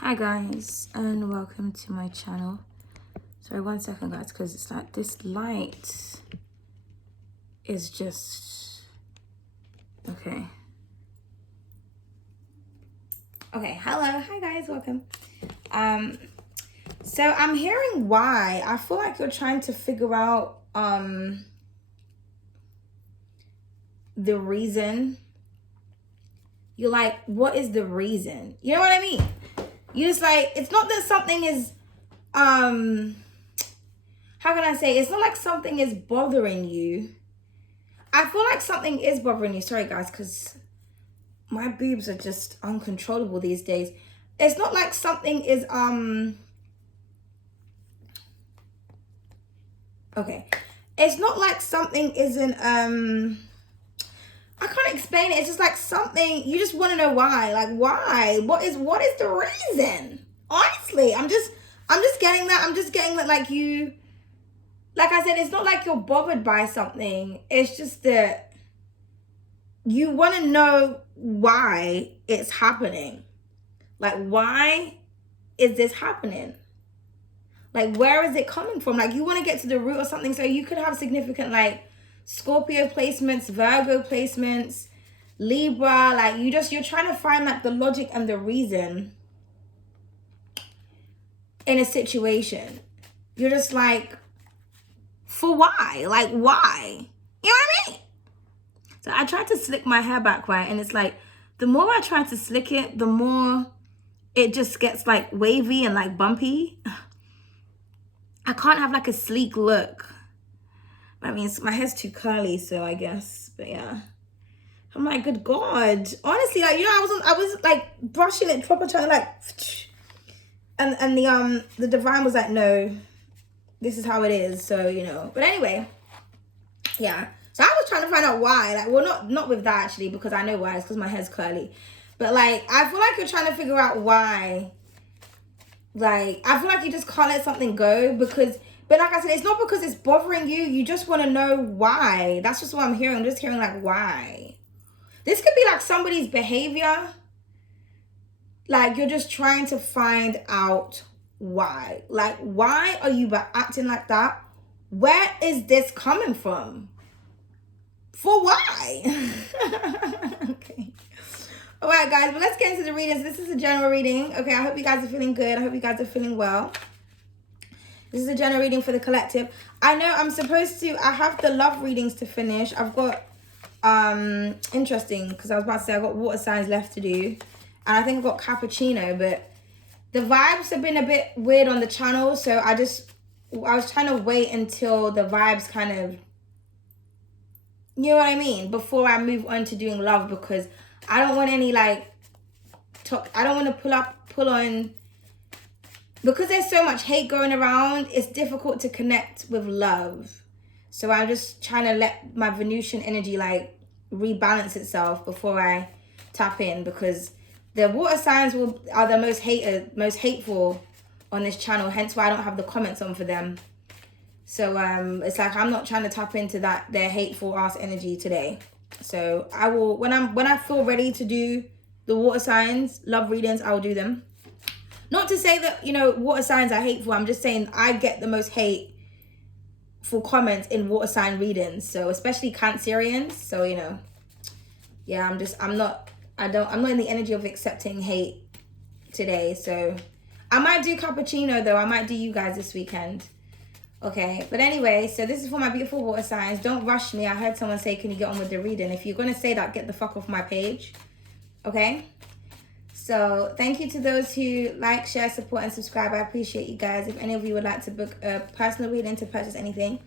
Hi guys, and welcome to my channel. Sorry, 1 second guys, because it's like this light is just okay. Hello, hi guys, welcome. So I'm hearing why. I feel like you're trying to figure out the reason. You're like, what is the reason? You know what I mean? You just like, it's not that something is how can I say, it's not like something is bothering you. I feel like something is bothering you. Sorry guys, because my boobs are just uncontrollable these days. It's not like something is okay. It's not like something isn't I can't explain it. It's just like something you just want to know why. Like why? What is the reason? Honestly, I'm just getting that. I'm just getting that like you, like I said, it's not like you're bothered by something. It's just that you want to know why it's happening. Like, why is this happening? Like, where is it coming from? Like, you want to get to the root of something. So you could have significant like Scorpio placements, Virgo placements, Libra. Like you're trying to find like the logic and the reason in a situation. You're just like, for why? Like, why? You know what I mean? So I tried to slick my hair back, right? And it's like, the more I try to slick it, the more it just gets like wavy and like bumpy. I can't have like a sleek look. I mean, my hair's too curly, so I guess, but yeah. I'm like, good God. Honestly, like, you know, I was like brushing it proper, trying to like, and the divine was like, no, this is how it is. So, you know, but anyway, yeah. So I was trying to find out why, like, well, not with that actually, because I know why. It's because my hair's curly. But like, I feel like you're trying to figure out why. Like, I feel like you just can't let something go because, but like I said, it's not because it's bothering you. You just want to know why. That's just what I'm hearing. I'm just hearing like, why? This could be like somebody's behavior. Like, you're just trying to find out why. Like, why are you acting like that? Where is this coming from? For why? Okay. All right, guys, but let's get into the readings. This is a general reading. Okay, I hope you guys are feeling good. I hope you guys are feeling well. This is a general reading for the collective. I know I'm supposed to, I have the love readings to finish. I've got, interesting, because I was about to say I've got water signs left to do. And I think I've got cappuccino, but the vibes have been a bit weird on the channel. So I was trying to wait until the vibes kind of, you know what I mean? Before I move on to doing love, because I don't want any like talk. I don't want to pull on, because there's so much hate going around. It's difficult to connect with love. So I'm just trying to let my Venusian energy like rebalance itself before I tap in, because the water signs are the most hateful on this channel. Hence why I don't have the comments on for them. So it's like I'm not trying to tap into their hateful ass energy today. So I will, when I feel ready to do the water signs love readings, I will do them. Not to say that, you know, water signs are hateful. I'm just saying I get the most hate for comments in water sign readings. So especially Cancerians. So, you know, yeah, I'm not in the energy of accepting hate today. So I might do cappuccino though. I might do you guys this weekend. Okay, but anyway, so this is for my beautiful water signs. Don't rush me. I heard someone say, can you get on with the reading? If you're going to say that, get the fuck off my page. Okay? So thank you to those who like, share, support, and subscribe. I appreciate you guys. If any of you would like to book a personal reading to purchase anything,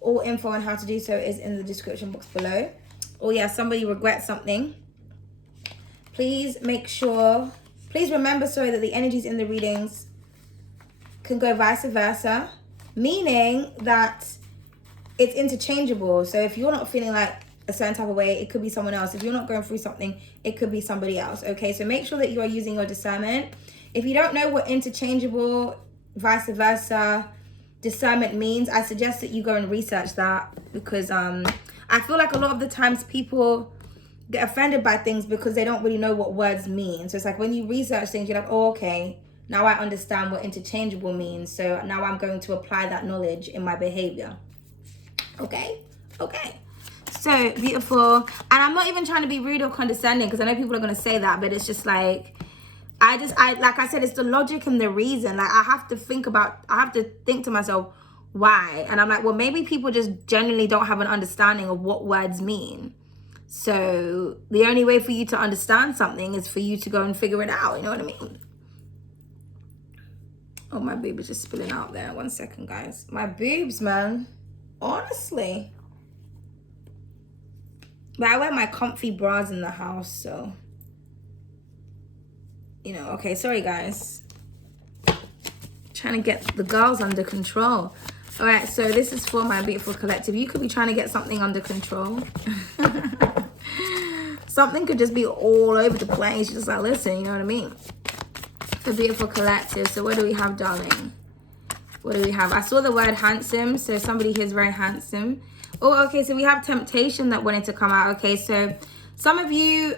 all info on how to do so is in the description box below. Or yeah, somebody regrets something. Please remember, sorry, that the energies in the readings can go vice versa. Meaning that it's interchangeable. So if you're not feeling like a certain type of way, it could be someone else. If you're not going through something, it could be somebody else. Okay, so make sure that you are using your discernment. If you don't know what interchangeable, vice versa, discernment means, I suggest that you go and research that, because I feel like a lot of the times people get offended by things because they don't really know what words mean. So it's like when you research things, you're like, oh, okay, Now I understand what interchangeable means. So now I'm going to apply that knowledge in my behavior. Okay? Okay. So beautiful. And I'm not even trying to be rude or condescending, because I know people are going to say that, but it's just like, like I said, it's the logic and the reason. Like I have to think to myself, why? And I'm like, well, maybe people just genuinely don't have an understanding of what words mean. So the only way for you to understand something is for you to go and figure it out. You know what I mean? Oh, my boob is just spilling out there. 1 second, guys. My boobs, man. Honestly. But I wear my comfy bras in the house, so. You know, okay, sorry, guys. Trying to get the girls under control. All right, so this is for my beautiful collective. You could be trying to get something under control. Something could just be all over the place. You're just like, listen, you know what I mean? The beautiful collective. So what do we have, darling? What do we have? I saw the word handsome. So somebody here is very handsome. Oh, okay. So we have temptation that wanted to come out. Okay, so some of you,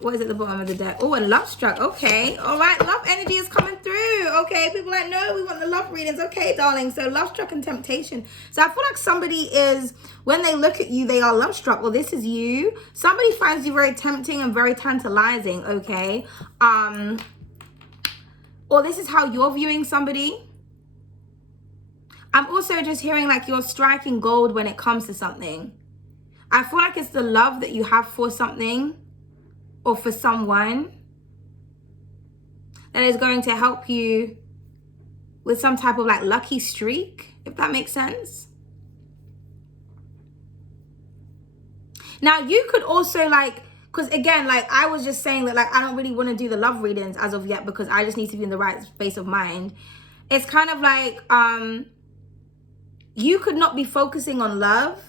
what is at the bottom of the deck? Oh, and love struck. Okay. All right. Love energy is coming through. Okay. People are like, no, we want the love readings. Okay, darling. So love struck and temptation. So I feel like somebody is, when they look at you, they are love struck. Well, this is you. Somebody finds you very tempting and very tantalizing. Okay. Or this is how you're viewing somebody. I'm also just hearing like you're striking gold when it comes to something. I feel like it's the love that you have for something or for someone that is going to help you with some type of like lucky streak, if that makes sense. Now you could also like, because again, like I was just saying that like I don't really want to do the love readings as of yet because I just need to be in the right space of mind. It's kind of like you could not be focusing on love,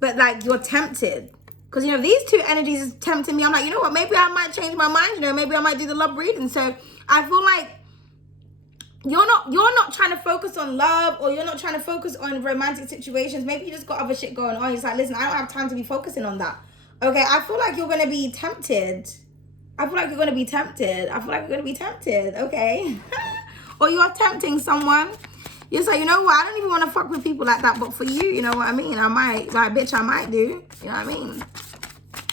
but like you're tempted. Because, you know, these two energies is tempting me. I'm like, you know what, maybe I might change my mind, you know, maybe I might do the love reading. So I feel like you're not trying to focus on love, or you're not trying to focus on romantic situations. Maybe you just got other shit going on. You're just like, listen, I don't have time to be focusing on that. Okay, I feel like you're going to be tempted. I feel like you're going to be tempted. I feel like you're going to be tempted, okay? Or you're tempting someone. You're like, you know what, I don't even want to fuck with people like that, but for you, you know what I mean? I might, like, bitch, I might do. You know what I mean?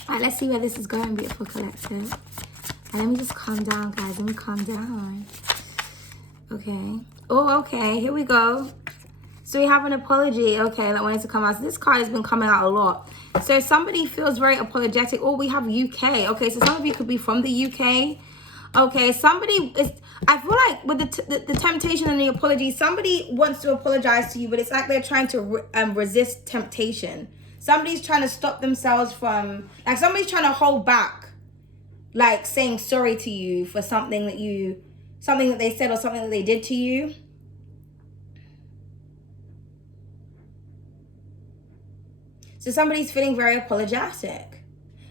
All right, let's see where this is going, beautiful collective. And let me just calm down, guys. Let me calm down. Okay. Oh, okay. Here we go. So we have an apology, okay, that wanted to come out. So this card has been coming out a lot. So somebody feels very apologetic. Oh, we have UK. Okay, so some of you could be from the UK. Okay, somebody is, I feel like with the temptation and the apology, somebody wants to apologize to you, but it's like they're trying to resist temptation. Somebody's trying to stop themselves from, like somebody's trying to hold back, like saying sorry to you for something that they said or something that they did to you. So somebody's feeling very apologetic.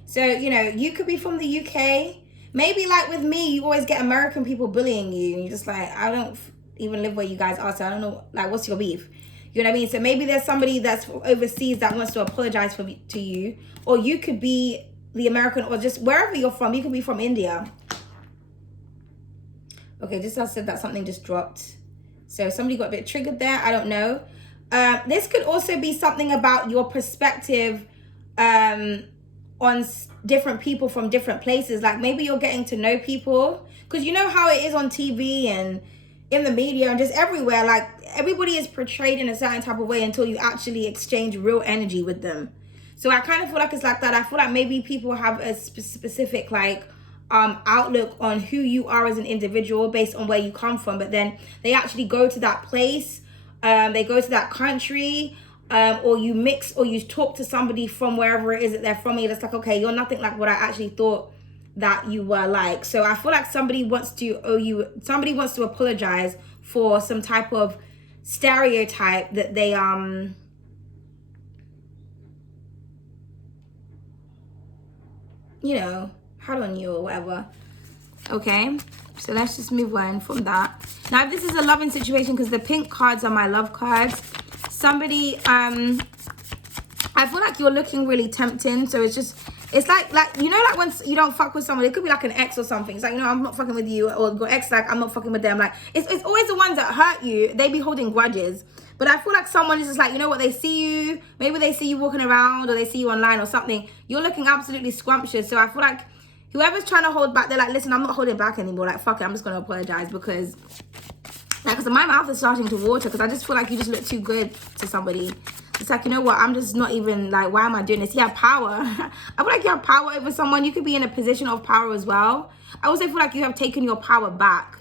So, you know, you could be from the UK. Maybe like with me, you always get American people bullying you. And you're just like, I don't even live where you guys are. So I don't know, like, what's your beef? You know what I mean? So maybe there's somebody that's overseas that wants to apologize to you. Or you could be the American, or just wherever you're from. You could be from India. Okay, just as I said that, something just dropped. So somebody got a bit triggered there. I don't know. This could also be something about your perspective on different people from different places. Like maybe you're getting to know people, because you know how it is on TV and in the media and just everywhere. Like everybody is portrayed in a certain type of way until you actually exchange real energy with them. So I kind of feel like it's like that. I feel like maybe people have a specific like outlook on who you are as an individual based on where you come from, but then they actually go to that place. They go to that country, or you mix, or you talk to somebody from wherever it is that they're from. You're just like, okay, you're nothing like what I actually thought that you were like. So I feel like somebody wants to apologize for some type of stereotype that they you know, had on you or whatever. Okay, so let's just move on from that. Now, if this is a loving situation, because the pink cards are my love cards, somebody, I feel like you're looking really tempting. So it's just, It's like you know, like when you don't fuck with someone, it could be like an ex or something. It's like, you know, I'm not fucking with you, or your ex, like, I'm not fucking with them. Like, it's always the ones that hurt you. They be holding grudges. But I feel like someone is just like, you know what, they see you, maybe they see you walking around, or they see you online or something. You're looking absolutely scrumptious. So I feel like whoever's trying to hold back, they're like, listen, I'm not holding back anymore. Like, fuck it, I'm just gonna apologize, because my mouth is starting to water, because I just feel like you just look too good to somebody. It's like, you know what, I'm just not even, like, why am I doing this? You have power. I feel like you have power over someone. You could be in a position of power as well. I also feel like you have taken your power back.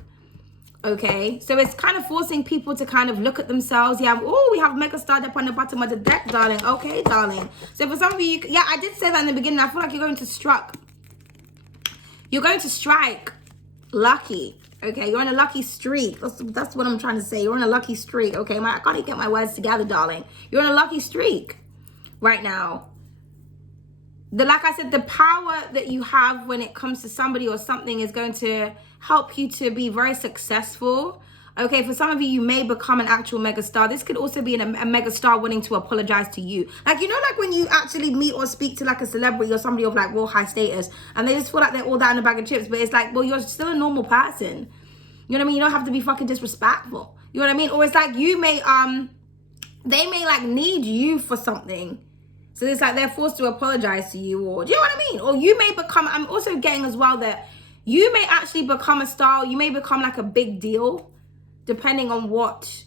Okay, so it's kind of forcing people to kind of look at themselves. We have megastar up on the bottom of the deck, darling. Okay, darling. So for some of you, yeah, I did say that in the beginning. I feel like you're going to strike lucky. Okay, you're on a lucky streak. That's what I'm trying to say. You're on a lucky streak. Okay, I can't even get my words together, darling. You're on a lucky streak right now. Like I said, the power that you have when it comes to somebody or something is going to help you to be very successful. Okay, for some of you, you may become an actual megastar. This could also be a megastar wanting to apologize to you. Like, you know, like when you actually meet or speak to like a celebrity or somebody of like real high status, and they just feel like they're all that in a bag of chips, but it's like, well, you're still a normal person. You know what I mean? You don't have to be fucking disrespectful. You know what I mean? Or it's like they may like need you for something. So it's like they're forced to apologize to you, or do you know what I mean? Or you may become, I'm also getting as well that you may actually become a star. You may become like a big deal, depending on what,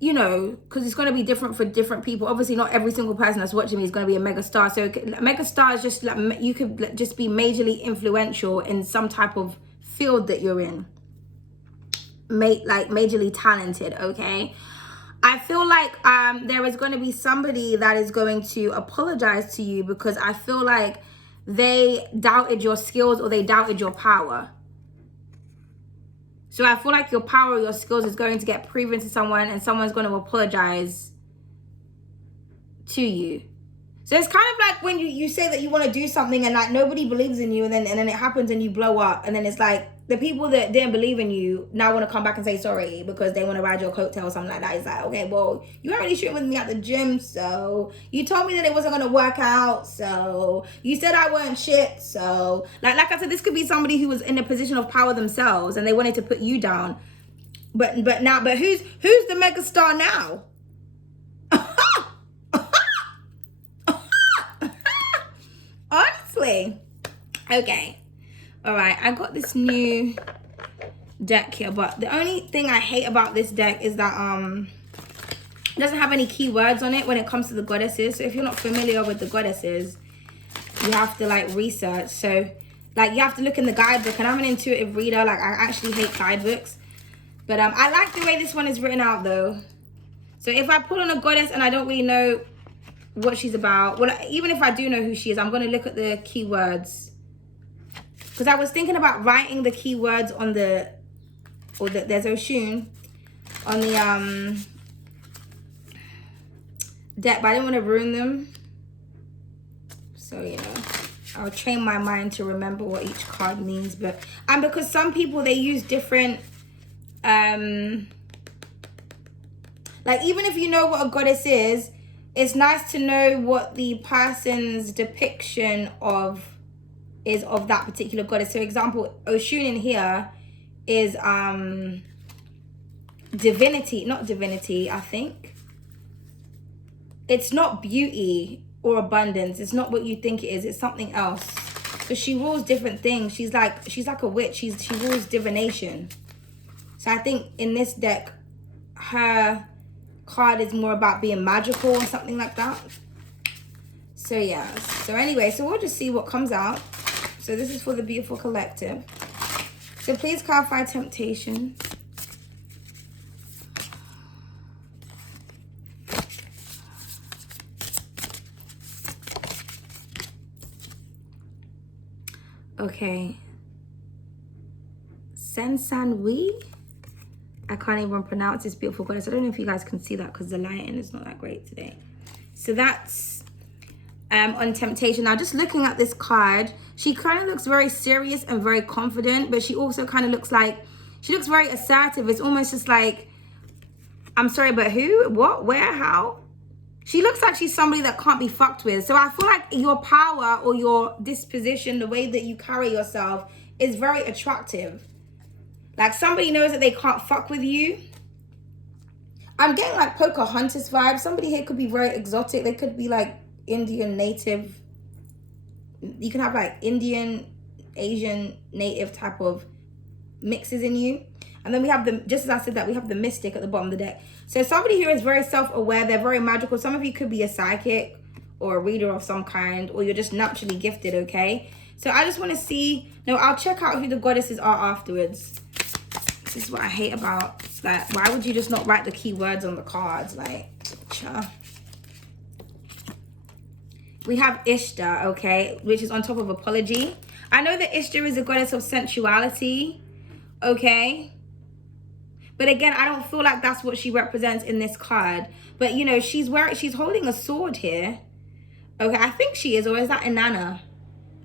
you know, because it's going to be different for different people. Obviously, not every single person that's watching me is going to be a mega star. So a mega star is just like, you could just be majorly influential in some type of field that you're in. Like majorly talented, okay? I feel like there is going to be somebody that is going to apologize to you, because I feel like they doubted your skills or they doubted your power. So I feel like your power or your skills is going to get proven to someone, and someone's going to apologize to you. So it's kind of like when you say that you want to do something and like nobody believes in you, and then it happens and you blow up, and then it's like the people that didn't believe in you now want to come back and say sorry because they want to ride your coattail or something like that. It's like, okay, well, you weren't really shooting with me at the gym, so you told me that it wasn't going to work out, so you said I weren't shit, so like I said, this could be somebody who was in a position of power themselves and they wanted to put you down, but who's the mega star now? Honestly. Okay. All right. I got this new deck here, but the only thing I hate about this deck is that it doesn't have any keywords on it when it comes to the goddesses. So if you're not familiar with the goddesses, you have to like research. So like you have to look in the guidebook, and I'm an intuitive reader. Like I actually hate guidebooks, but I like the way this one is written out though. So if I pull on a goddess and I don't really know what she's about, well, even if I do know who she is, I'm going to look at the keywords, because I was thinking about writing the keywords on there's Oshun on the deck, but I didn't want to ruin them. So, you know, I'll train my mind to remember what each card means. But because some people, they use different like, even if you know what a goddess is, it's nice to know what the person's depiction is of that particular goddess. So example, Oshun in here is divinity, not divinity, I think. It's not beauty or abundance. It's not what you think it is. It's something else. So she rules different things. She's like a witch. She rules divination. So I think in this deck, her card is more about being magical or something like that. So yeah, so anyway, so we'll just see what comes out. So this is for the beautiful collective. So please clarify temptation. Okay, Sensanwi. I can't even pronounce this beautiful goddess. I don't know if you guys can see that because the lighting is not that great today. So that's on temptation. Now, just looking at this card, she kind of looks very serious and very confident, but she also kind of looks like, she looks very assertive. It's almost just like, I'm sorry, but who, what, where, how? She looks like she's somebody that can't be fucked with. So I feel like your power or your disposition, the way that you carry yourself is very attractive. Like somebody knows that they can't fuck with you. I'm getting like Pocahontas vibes. Somebody here could be very exotic. They could be like Indian native. You can have like Indian, Asian, native type of mixes in you. And then we have the, just as I said that, we have the mystic at the bottom of the deck. So somebody here is very self-aware. They're very magical. Some of you could be a psychic or a reader of some kind, or you're just naturally gifted, okay? So I just want to see, no, I'll check out who the goddesses are afterwards. This is what I hate about that. Why would you just not write the keywords on the cards? Like, cha. We have Ishtar, okay, which is on top of apology. I know that Ishtar is a goddess of sensuality, okay? But again, I don't feel like that's what she represents in this card. But, you know, she's holding a sword here. Okay, I think she is, or is that Inanna?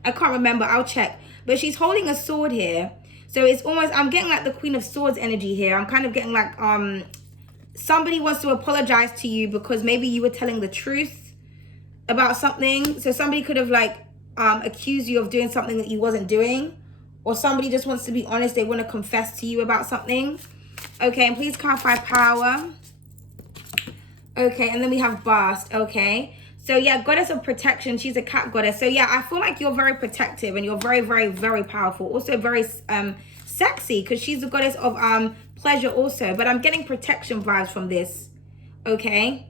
I can't remember, I'll check. But she's holding a sword here. So it's almost, I'm getting like the Queen of Swords energy here. I'm kind of getting like, somebody wants to apologize to you because maybe you were telling the truth about something. So somebody could have like accused you of doing something that you wasn't doing. Or somebody just wants to be honest. They want to confess to you about something. Okay, and please clarify power. Okay, and then we have Bast. Okay. So yeah, goddess of protection. She's a cat goddess. So yeah, I feel like you're very protective and you're very, very, very powerful. Also very sexy because she's a goddess of pleasure also. But I'm getting protection vibes from this. Okay.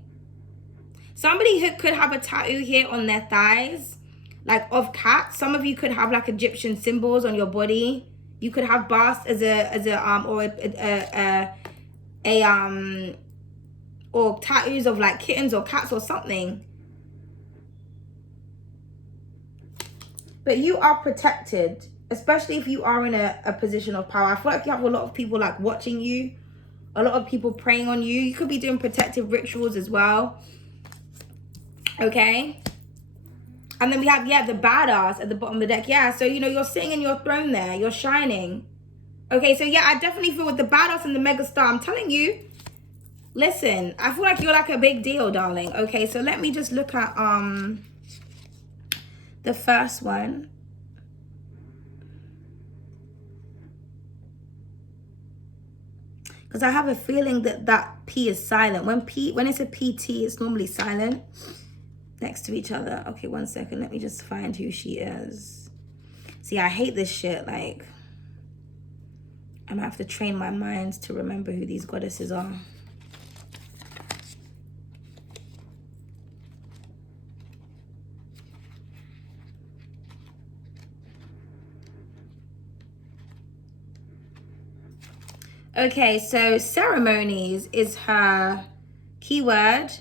Somebody who could have a tattoo here on their thighs, like of cats. Some of you could have like Egyptian symbols on your body. You could have Bast as or tattoos of like kittens or cats or something. But you are protected, especially if you are in a position of power. I feel like you have a lot of people like watching you, a lot of people praying on you. You could be doing protective rituals as well. Okay. And then we have, yeah, the badass at the bottom of the deck. Yeah, so, you know, you're sitting in your throne there. You're shining. Okay, so, yeah, I definitely feel with the badass and the mega star, I'm telling you, listen, I feel like you're like a big deal, darling. Okay, so let me just look at the first one. Because I have a feeling that P is silent. When it's a PT, it's normally silent next to each other. Okay, one second. Let me just find who she is. See, I hate this shit. Like, I'm gonna have to train my mind to remember who these goddesses are. Okay, so ceremonies is her keyword.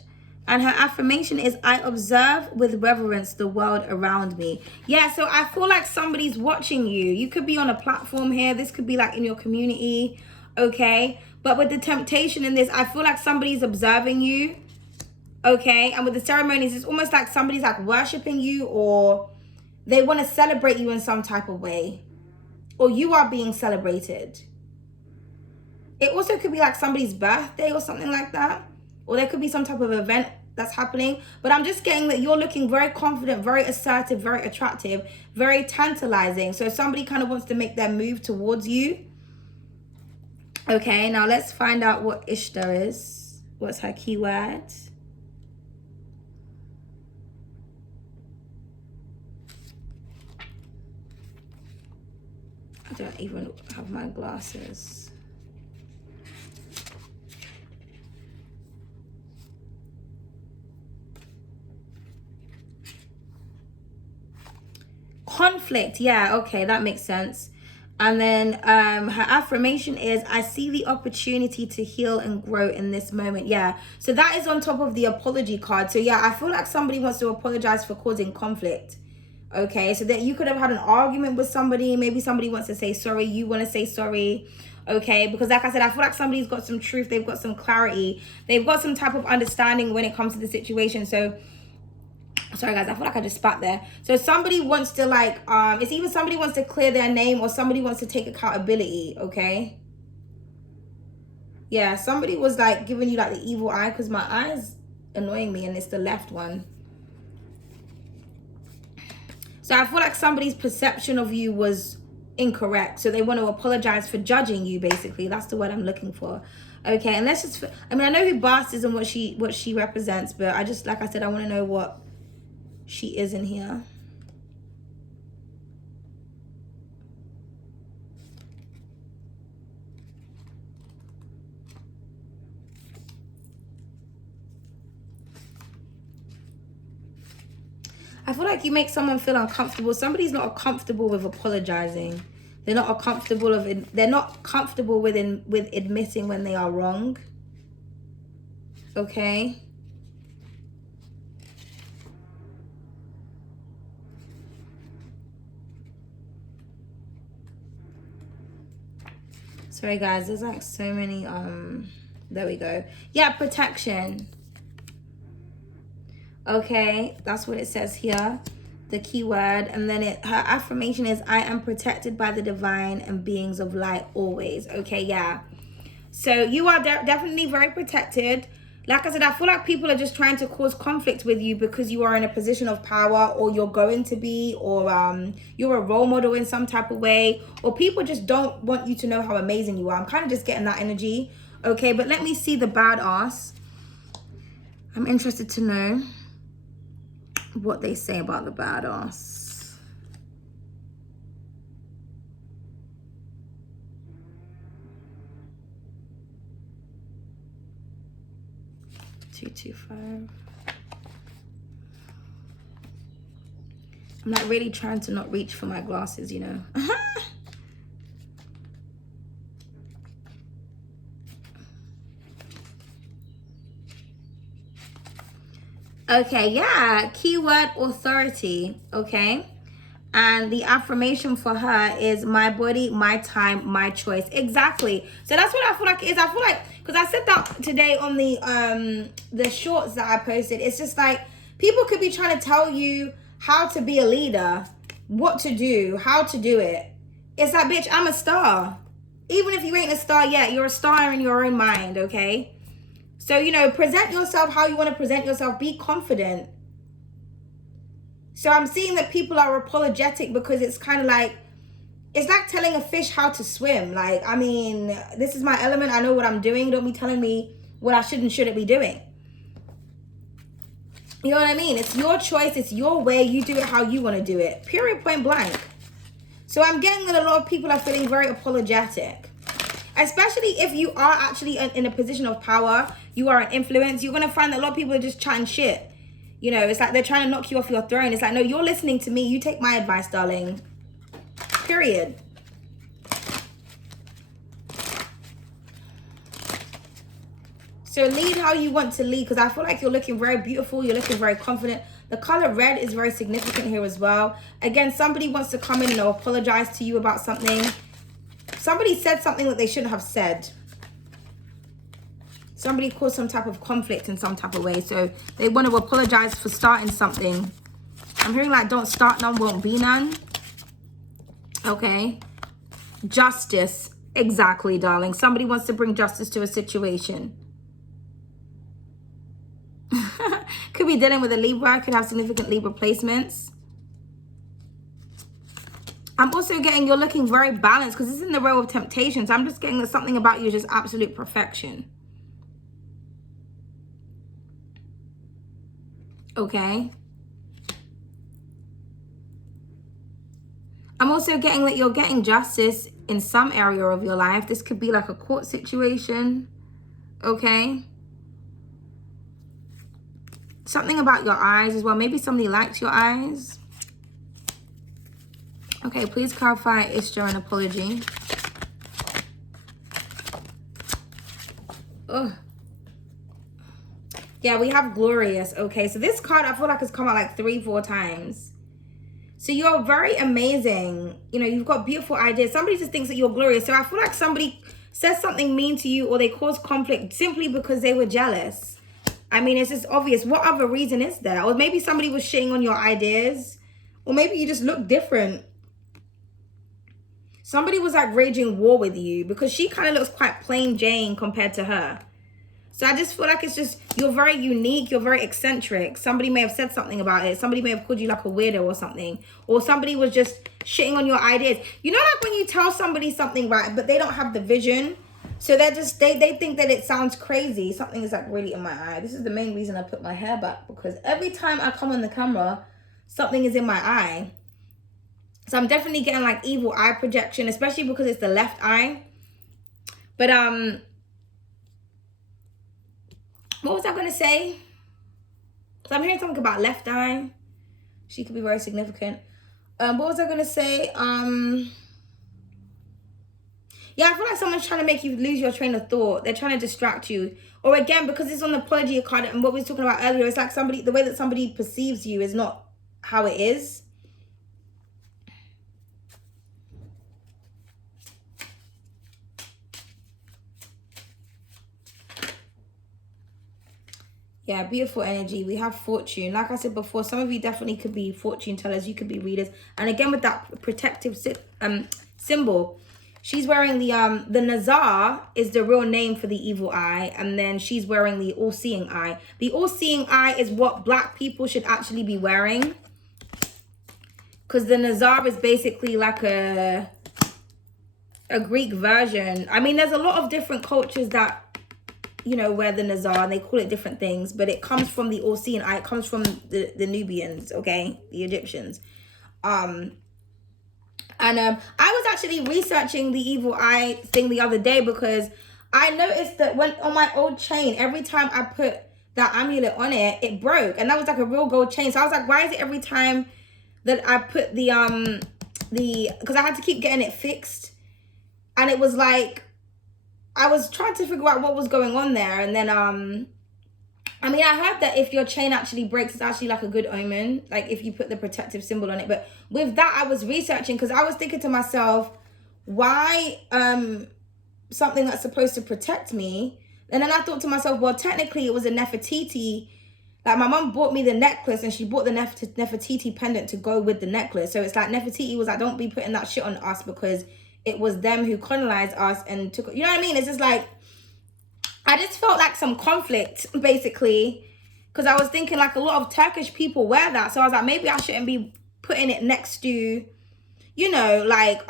And her affirmation is, I observe with reverence the world around me. Yeah, so I feel like somebody's watching you. You could be on a platform here. This could be like in your community, okay? But with the temptation in this, I feel like somebody's observing you, okay? And with the ceremonies, it's almost like somebody's like worshiping you, or they want to celebrate you in some type of way. Or you are being celebrated. It also could be like somebody's birthday or something like that. Or there could be some type of event that's happening. But I'm just getting that you're looking very confident, very assertive, very attractive, very tantalizing. So somebody kind of wants to make their move towards you. Okay, now let's find out what Ishtar is. What's her keyword? I don't even have my glasses. Conflict, yeah, okay, that makes sense. And then her affirmation is, I see the opportunity to heal and grow in this moment. Yeah, so that is on top of the apology card. So yeah, I feel like somebody wants to apologize for causing conflict. Okay, so that you could have had an argument with somebody. Maybe somebody wants to say sorry, you want to say sorry. Okay, because like I said, I feel like somebody's got some truth, they've got some clarity, they've got some type of understanding when it comes to the situation. So sorry guys, I feel like I just spat there. So somebody wants to like, it's either somebody wants to clear their name or somebody wants to take accountability, okay? Yeah, somebody was like giving you like the evil eye, because my eyes annoying me, and it's the left one. So I feel like somebody's perception of you was incorrect. So they want to apologize for judging you, basically. That's the word I'm looking for. Okay, and let's just, I mean, I know who Bast is and what she represents, but I just, like I said, I want to know what she is in here. I feel like you make someone feel uncomfortable. Somebody's not comfortable with apologizing. They're not comfortable of it. They're not comfortable with admitting when they are wrong. Okay. Sorry guys, there's like so many there we go. Yeah, protection. Okay, that's what it says here, the keyword. And then her affirmation is, I am protected by the divine and beings of light always. Okay, yeah. So you are definitely very protected. Like I said, I feel like people are just trying to cause conflict with you because you are in a position of power, or you're going to be, or you're a role model in some type of way, or people just don't want you to know how amazing you are. I'm kind of just getting that energy. Okay, but let me see the badass. I'm interested to know what they say about the badass. Two, 5. I'm like really trying to not reach for my glasses, you know. Okay, yeah, keyword authority. Okay, and the affirmation for her is, my body, my time, my choice. Exactly. So that's what I feel like it is. I feel like, because I said that today on the shorts that I posted, it's just like people could be trying to tell you how to be a leader, what to do, how to do it. It's like, bitch, I'm a star. Even if you ain't a star yet, you're a star in your own mind. Okay, so, you know, present yourself how you want to present yourself. Be confident. So I'm seeing that people are apologetic because it's kind of like, it's like telling a fish how to swim. Like, I mean, this is my element. I know what I'm doing. Don't be telling me what I should and shouldn't be doing. You know what I mean? It's your choice. It's your way. You do it how you want to do it. Period, point blank. So I'm getting that a lot of people are feeling very apologetic. Especially if you are actually in a position of power, you are an influence, you're going to find that a lot of people are just chatting shit. You know, it's like they're trying to knock you off your throne. It's like, no, you're listening to me. You take my advice, darling. Period. So lead how you want to lead, because I feel like you're looking very beautiful. You're looking very confident. The color red is very significant here as well. Again, somebody wants to come in and apologize to you about something. Somebody said something that they shouldn't have said. Somebody caused some type of conflict in some type of way. So they want to apologize for starting something. I'm hearing like, don't start none, won't be none. Okay. Justice. Exactly, darling. Somebody wants to bring justice to a situation. Could be dealing with a Libra. Could have significant Libra placements. I'm also getting you're looking very balanced because this is in the realm of temptations. I'm just getting that something about you is just absolute perfection. Okay. I'm also getting that you're getting justice in some area of your life. This could be like a court situation. Okay. Something about your eyes as well. Maybe somebody likes your eyes. Okay, please clarify Istra and apology. Ugh. Yeah, we have glorious. Okay, so this card I feel like has come out like 3-4 times. So you're very amazing. You know, you've got beautiful ideas. Somebody just thinks that you're glorious. So I feel like somebody says something mean to you or they cause conflict simply because they were jealous. I mean, it's just obvious. What other reason is there? Or maybe somebody was shitting on your ideas. Or maybe you just look different. Somebody was like raging war with you because she kind of looks quite plain Jane compared to her. So I just feel like it's just, you're very unique, you're very eccentric. Somebody may have said something about it. Somebody may have called you like a weirdo or something. Or somebody was just shitting on your ideas. You know, like when you tell somebody something, right, but they don't have the vision. So they're just, they think that it sounds crazy. Something is like really in my eye. This is the main reason I put my hair back, because every time I come on the camera, something is in my eye. So I'm definitely getting like evil eye projection, especially because it's the left eye. But what was I gonna say? So I'm hearing something about left eye. She could be very significant. What was I gonna say? Yeah, I feel like someone's trying to make you lose your train of thought. They're trying to distract you. Or again, because it's on the apology card and what we were talking about earlier, it's like somebody, the way that somebody perceives you is not how it is. Yeah, beautiful energy. We have fortune. Like I said before, some of you definitely could be fortune tellers. You could be readers. And again, with that protective symbol, she's wearing the Nazar is the real name for the evil eye. And then she's wearing the all-seeing eye. The all-seeing eye is what Black people should actually be wearing. Because the Nazar is basically like a Greek version. I mean, there's a lot of different cultures that, you know, wear the Nazar, and they call it different things, but it comes from the all-seeing eye. It comes from the Nubians, okay, the Egyptians. I was actually researching the evil eye thing the other day, because I noticed that when on my old chain, every time I put that amulet on it, it broke, and that was like a real gold chain. So I was like, why is it every time that I put the because I had to keep getting it fixed, and it was like, I was trying to figure out what was going on there. And then, I mean, I heard that if your chain actually breaks, it's actually like a good omen. Like if you put the protective symbol on it. But with that, I was researching, because I was thinking to myself, why something that's supposed to protect me? And then I thought to myself, well, technically it was a Nefertiti. Like my mom bought me the necklace, and she bought the Nefertiti pendant to go with the necklace. So it's like Nefertiti was like, don't be putting that shit on us, because it was them who colonized us and took, you know what I mean? It's just like, I just felt like some conflict, basically, because I was thinking like a lot of Turkish people wear that. So I was like, maybe I shouldn't be putting it next to, you know, like,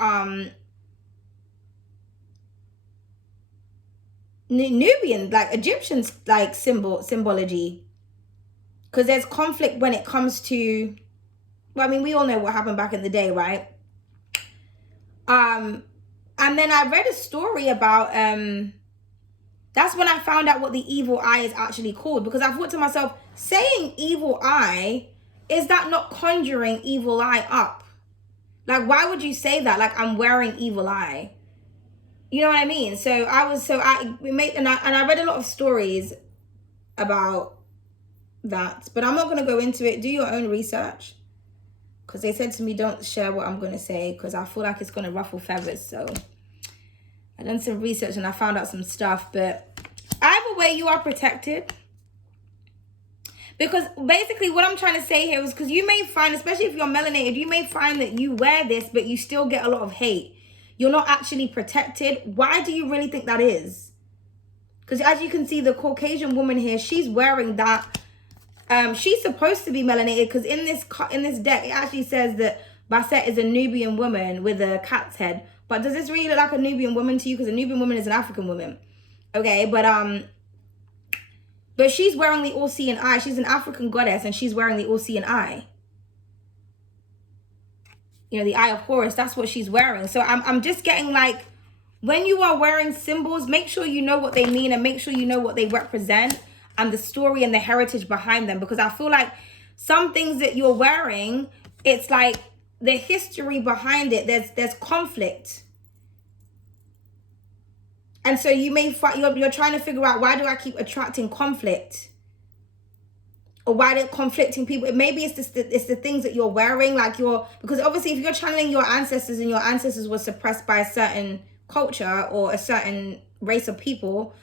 Nubian, like Egyptians, like symbology. Because there's conflict when it comes to, well, I mean, we all know what happened back in the day, right? And then I read a story about, that's when I found out what the evil eye is actually called. Because I thought to myself, saying evil eye, is that not conjuring evil eye up? Like, why would you say that? Like, I'm wearing evil eye. You know what I mean? So I read a lot of stories about that. But I'm not going to go into it. Do your own research. Because they said to me, don't share what I'm going to say, because I feel like it's going to ruffle feathers. So I done some research and I found out some stuff. But either way, you are protected. Because basically what I'm trying to say here is, because you may find, especially if you're melanated, you may find that you wear this, but you still get a lot of hate. You're not actually protected. Why do you really think that is? Because as you can see, the Caucasian woman here, she's wearing that. She's supposed to be melanated, because in this deck it actually says that Basset is a Nubian woman with a cat's head. But does this really look like a Nubian woman to you? Because a Nubian woman is an African woman. Okay, but she's wearing the all-seeing eye. She's an African goddess, and she's wearing the all-seeing eye. You know, the eye of Horus. That's what she's wearing. So I'm just getting like, when you are wearing symbols, make sure you know what they mean, and make sure you know what they represent, and the story and the heritage behind them. Because I feel like some things that you're wearing, it's like the history behind it, there's conflict. And so you may find, you're trying to figure out, why do I keep attracting conflict? Or why they're conflicting people? Maybe it's just it's the things that you're wearing, like because obviously if you're channeling your ancestors, and your ancestors were suppressed by a certain culture or a certain race of people,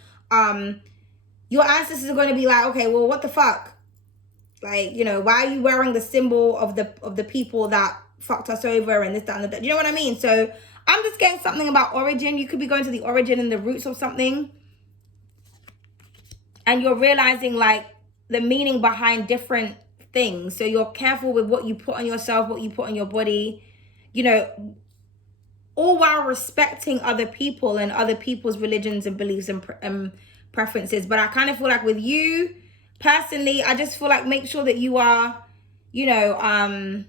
your ancestors are going to be like, okay, well, what the fuck? Like, you know, why are you wearing the symbol of the people that fucked us over, and this, that, and that? You know what I mean? So I'm just getting something about origin. You could be going to the origin and the roots of something. And you're realizing like the meaning behind different things. So you're careful with what you put on yourself, what you put on your body, you know, all while respecting other people and other people's religions and beliefs and preferences. But I kind of feel like with you personally, I just feel like make sure that you are, you know,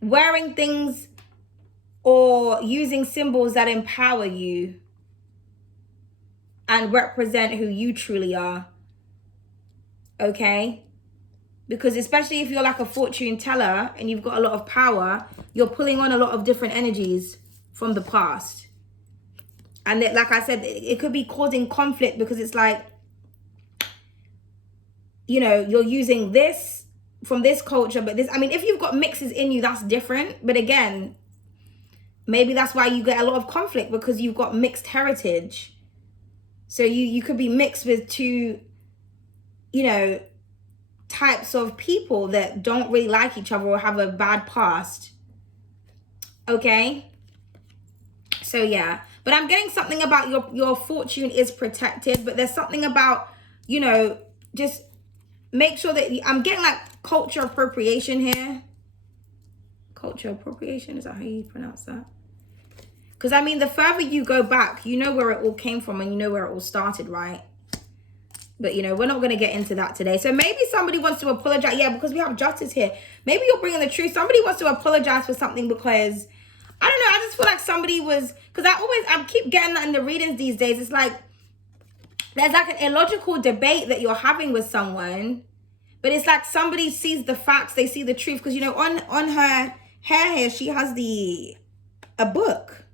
wearing things or using symbols that empower you and represent who you truly are. Okay? Because especially if you're like a fortune teller and you've got a lot of power, you're pulling on a lot of different energies from the past. And that, like I said, it could be causing conflict because it's like, you know, you're using this from this culture, but this, I mean, if you've got mixes in you, that's different. But again, maybe that's why you get a lot of conflict, because you've got mixed heritage. So you could be mixed with two, you know, types of people that don't really like each other or have a bad past. Okay? So yeah. But I'm getting something about your fortune is protected, but there's something about, you know, just make sure that I'm getting like culture appropriation here. Culture appropriation, is that how you pronounce that? Because I mean, the further you go back, you know where it all came from and you know where it all started, right? But, you know, we're not going to get into that today. So maybe somebody wants to apologize. Yeah, because we have justice here. Maybe you're bringing the truth. Somebody wants to apologize for something because, I don't know, I just feel like somebody was, because I keep getting that in the readings these days. It's like, there's like an illogical debate that you're having with someone, but it's like somebody sees the facts, they see the truth. Because, you know, on her hair here, she has a book.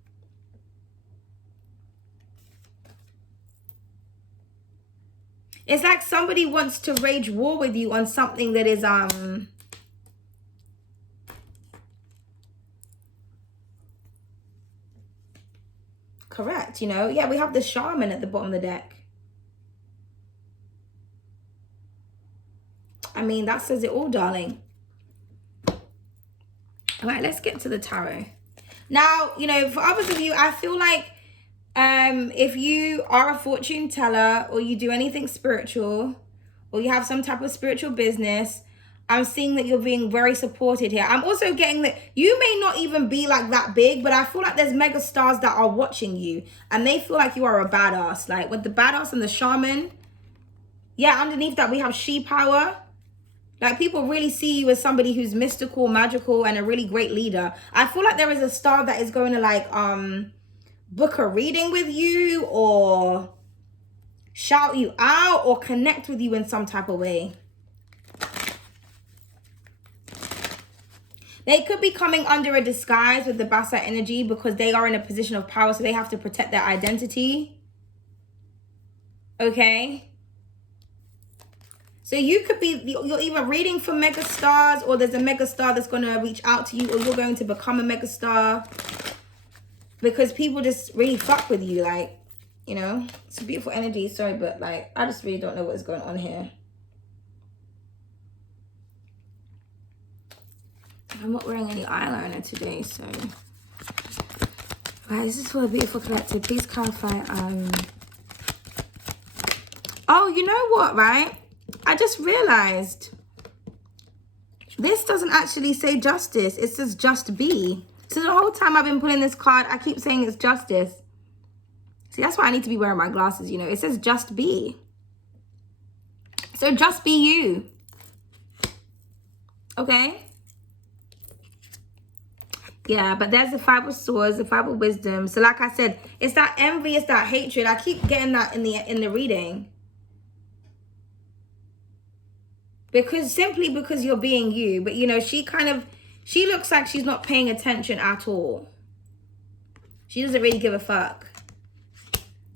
It's like somebody wants to wage war with you on something that is, correct, you know? Yeah, we have the shaman at the bottom of the deck. I mean, that says it all, darling. All right, let's get to the tarot. Now, you know, for others of you, I feel like if you are a fortune teller or you do anything spiritual or you have some type of spiritual business, I'm seeing that you're being very supported here. I'm also getting that you may not even be like that big, but I feel like there's mega stars that are watching you and they feel like you are a badass. Like with the badass and the shaman, yeah, underneath that we have she power. Like people really see you as somebody who's mystical, magical, and a really great leader. I feel like there is a star that is going to like book a reading with you or shout you out or connect with you in some type of way. They could be coming under a disguise with the Basa energy because they are in a position of power, so they have to protect their identity. Okay? So you could be, you're either reading for mega stars or there's a mega star that's going to reach out to you or you're going to become a mega star because people just really fuck with you. Like, you know, it's a beautiful energy. Sorry, but like, I just really don't know what is going on here. I'm not wearing any eyeliner today, so. Right, this is for a beautiful collective. Please clarify. Oh, you know what, right? I just realized this doesn't actually say justice. It says just be. So the whole time I've been putting this card, I keep saying it's justice. See, that's why I need to be wearing my glasses, you know. It says just be. So just be you. Okay? Yeah, but there's the Five of Swords, the Five of Wisdom. So like I said, it's that envy, it's that hatred. I keep getting that in the reading. Simply because you're being you. But, you know, she looks like she's not paying attention at all. She doesn't really give a fuck.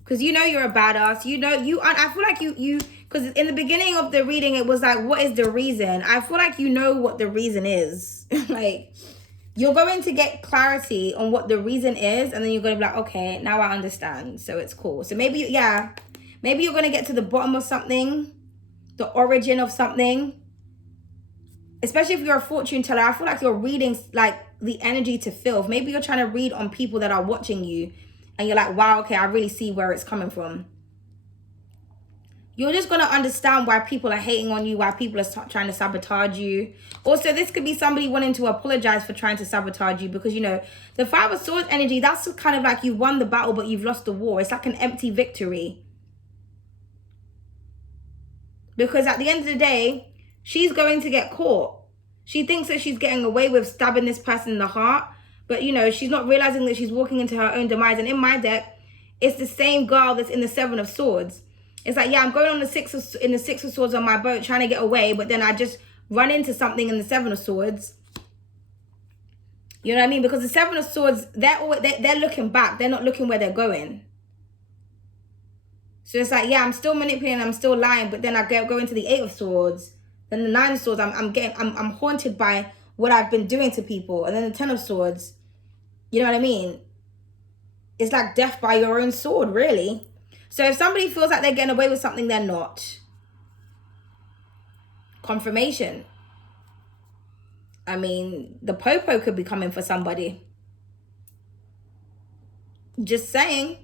Because you know you're a badass. You know, I feel like you, because in the beginning of the reading, it was like, what is the reason? I feel like you know what the reason is. Like, you're going to get clarity on what the reason is. And then you're going to be like, okay, now I understand. So it's cool. So maybe, yeah, maybe you're going to get to the bottom of something. The origin of something, especially if you're a fortune teller. I feel like you're reading like the energy to filth. Maybe you're trying to read on people that are watching you and you're like, wow, okay, I really see where it's coming from. You're just going to understand why people are hating on you, why people are trying to sabotage you. Also, this could be somebody wanting to apologize for trying to sabotage you because, you know, the Five of Swords energy, that's kind of like you won the battle, but you've lost the war. It's like an empty victory. Because at the end of the day, she's going to get caught. She thinks that she's getting away with stabbing this person in the heart, but, you know, she's not realizing that she's walking into her own demise. And in my deck, it's the same girl that's in the Seven of Swords. It's like, yeah, I'm going on the Six of Swords on my boat trying to get away, but then I just run into something in the Seven of Swords. You know what I mean? Because the Seven of Swords, they're looking back. They're not looking where they're going. So it's like, yeah, I'm still manipulating, I'm still lying, but then I go into the Eight of Swords, then the Nine of Swords, I'm haunted by what I've been doing to people, and then the Ten of Swords, you know what I mean? It's like death by your own sword, really. So if somebody feels like they're getting away with something, they're not. Confirmation. I mean, the popo could be coming for somebody. Just saying.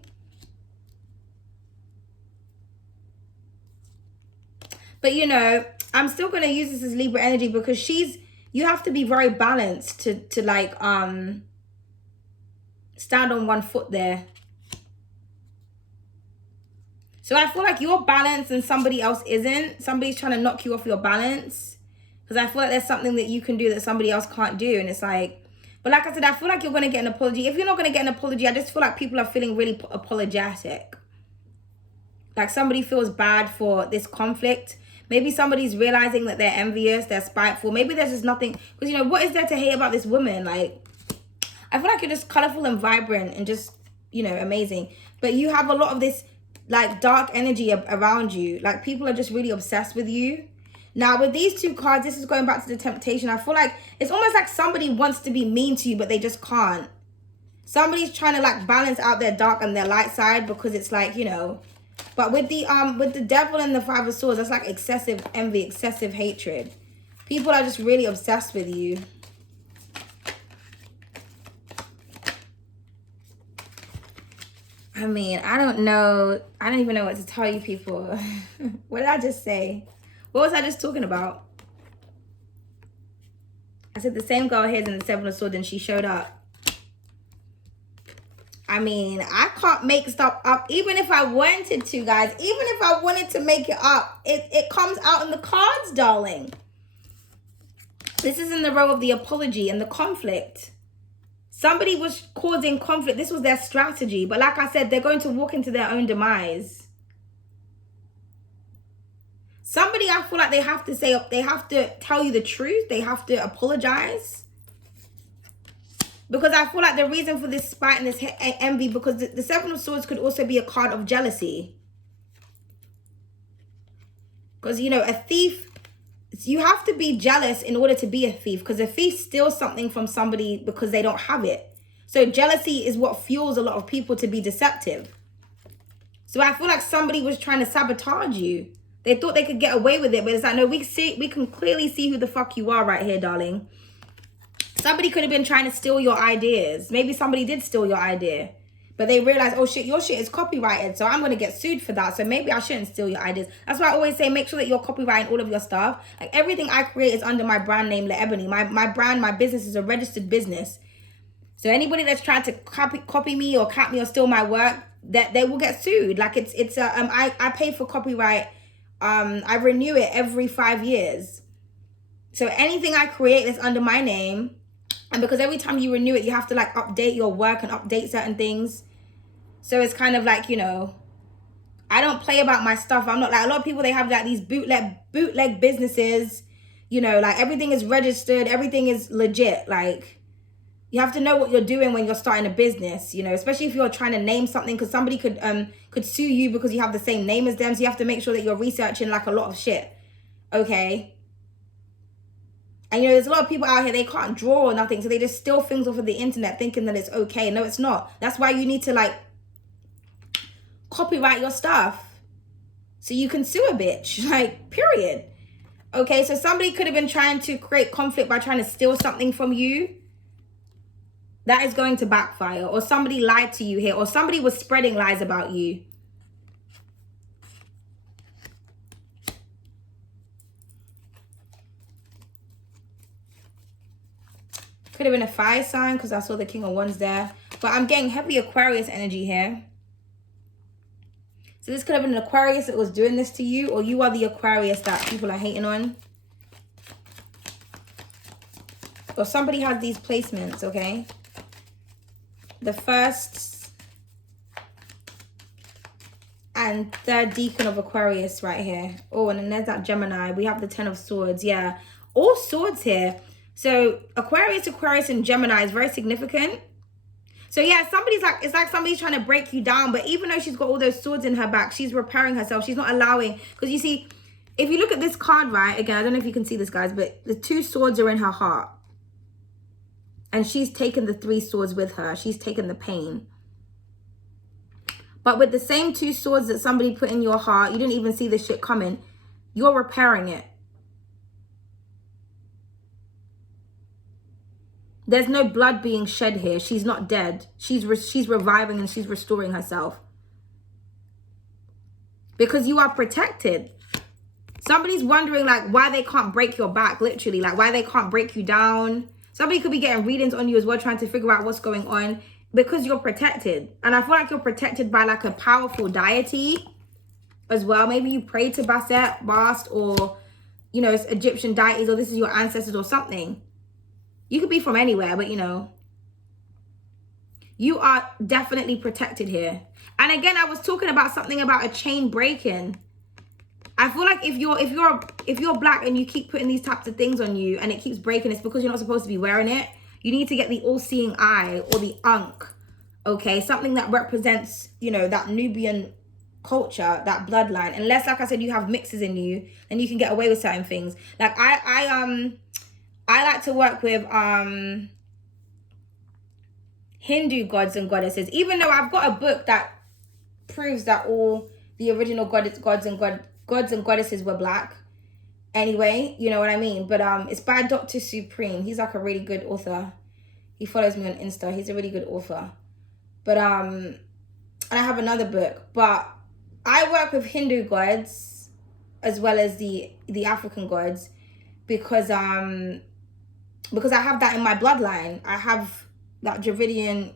But, you know, I'm still going to use this as Libra energy because you have to be very balanced to like, stand on one foot there. So I feel like you're balanced and somebody else isn't. Somebody's trying to knock you off your balance. Because I feel like there's something that you can do that somebody else can't do. And it's like, but like I said, I feel like you're going to get an apology. If you're not going to get an apology, I just feel like people are feeling really apologetic. Like somebody feels bad for this conflict. Maybe somebody's realizing that they're envious, they're spiteful. Maybe there's just nothing. Because, you know, what is there to hate about this woman? Like, I feel like you're just colorful and vibrant and just, you know, amazing. But you have a lot of this, like, dark energy around you. Like, people are just really obsessed with you. Now, with these two cards, this is going back to the temptation. I feel like it's almost like somebody wants to be mean to you, but they just can't. Somebody's trying to, like, balance out their dark and their light side because it's like, you know. But with the devil and the Five of Swords, that's like excessive envy, excessive hatred. People are just really obsessed with you. I mean, I don't know. I don't even know what to tell you people. What did I just say? What was I just talking about? I said the same girl here is in the Seven of Swords and she showed up. I mean, I can't make stuff up. Even if I wanted to, guys. Even if I wanted to make it up. It comes out in the cards, darling. This is in the row of the apology and the conflict. Somebody was causing conflict. This was their strategy. But like I said, they're going to walk into their own demise. Somebody, I feel like they have to tell you the truth. They have to apologize. Because I feel like the reason for this spite and this envy, because the Seven of Swords could also be a card of jealousy. Because, you know, a thief, you have to be jealous in order to be a thief. Because a thief steals something from somebody because they don't have it. So jealousy is what fuels a lot of people to be deceptive. So I feel like somebody was trying to sabotage you. They thought they could get away with it. But it's like, no, we can clearly see who the fuck you are right here, darling. Somebody could have been trying to steal your ideas. Maybe somebody did steal your idea. But they realized, oh shit, your shit is copyrighted. So I'm going to get sued for that. So maybe I shouldn't steal your ideas. That's why I always say, make sure that you're copyrighting all of your stuff. Like everything I create is under my brand name, Le Ebony. My brand, my business is a registered business. So anybody that's trying to copy me or cat me or steal my work, that they will get sued. Like I pay for copyright. I renew it every 5 years. So anything I create that's under my name, and because every time you renew it, you have to like update your work and update certain things. So it's kind of like, you know, I don't play about my stuff. I'm not like a lot of people, they have like these bootleg businesses, you know, like everything is registered. Everything is legit. Like you have to know what you're doing when you're starting a business, you know, especially if you're trying to name something, because somebody could sue you because you have the same name as them. So you have to make sure that you're researching like a lot of shit. Okay. And, you know, there's a lot of people out here, they can't draw or nothing. So they just steal things off of the internet thinking that it's okay. No, it's not. That's why you need to, like, copyright your stuff. So you can sue a bitch. Like, period. Okay, so somebody could have been trying to create conflict by trying to steal something from you. That is going to backfire. Or somebody lied to you here. Or somebody was spreading lies about you. Could have been a fire sign because I saw the King of Wands there. But I'm getting heavy Aquarius energy here. So this could have been an Aquarius that was doing this to you, or you are the Aquarius that people are hating on. Or somebody has these placements, okay? The first and third deacon of Aquarius right here. Oh, and then there's that Gemini. We have the 10 of Swords. Yeah, all swords here. So Aquarius, and Gemini is very significant. So yeah, somebody's like, it's like somebody's trying to break you down. But even though she's got all those swords in her back, she's repairing herself. She's not allowing, because you see, if you look at this card, right, again, I don't know if you can see this, guys, but the 2 swords are in her heart. And she's taken the 3 swords with her. She's taken the pain. But with the same 2 swords that somebody put in your heart, you didn't even see the shit coming. You're repairing it. There's no blood being shed here. She's not dead. She's reviving and she's restoring herself. Because you are protected. Somebody's wondering like why they can't break your back, literally. Like why they can't break you down. Somebody could be getting readings on you as well, trying to figure out what's going on. Because you're protected. And I feel like you're protected by like a powerful deity as well. Maybe you pray to Bastet, Bast, or, you know, it's Egyptian deities, or this is your ancestors or something. You could be from anywhere, but you know, you are definitely protected here. And again, I was talking about something about a chain breaking. I feel like if you're black and you keep putting these types of things on you and it keeps breaking, it's because you're not supposed to be wearing it. You need to get the all-seeing eye or the Ankh, okay? Something that represents, you know, that Nubian culture, that bloodline. Unless, like I said, you have mixes in you, then you can get away with certain things. Like I like to work with Hindu gods and goddesses, even though I've got a book that proves that all the original gods and goddesses were black. Anyway, you know what I mean? But it's by Dr. Supreme. He's like a really good author. He follows me on Insta. He's a really good author. But and I have another book. But I work with Hindu gods as well as the African gods because I have that in my bloodline. I have that Dravidian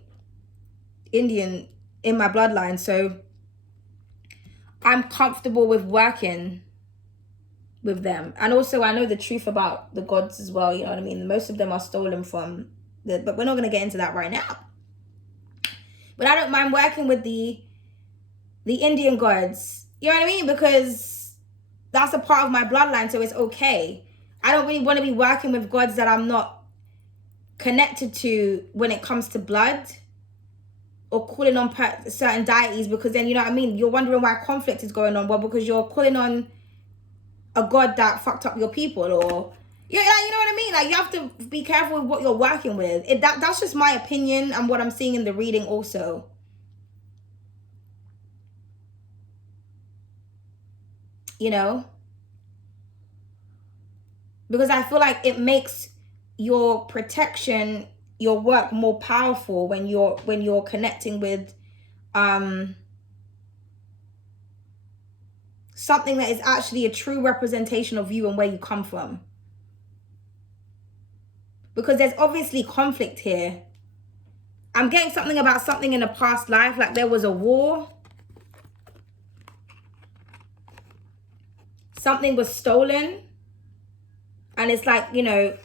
Indian in my bloodline. So I'm comfortable with working with them. And also I know the truth about the gods as well, you know what I mean? Most of them are stolen from but we're not going to get into that right now. But I don't mind working with the Indian gods, you know what I mean? Because that's a part of my bloodline, so it's okay. I don't really want to be working with gods that I'm not connected to when it comes to blood, or calling on certain deities, because then, you know what I mean, you're wondering why conflict is going on. Well, because you're calling on a god that fucked up your people, or yeah, you know what I mean? Like, you have to be careful with what you're working with. That's just my opinion and what I'm seeing in the reading also. You know? Because I feel like it makes your protection, your work more powerful when you're connecting with something that is actually a true representation of you and where you come from. Because there's obviously conflict here. I'm getting something about something in a past life, like there was a war. Something was stolen. And it's like, you know,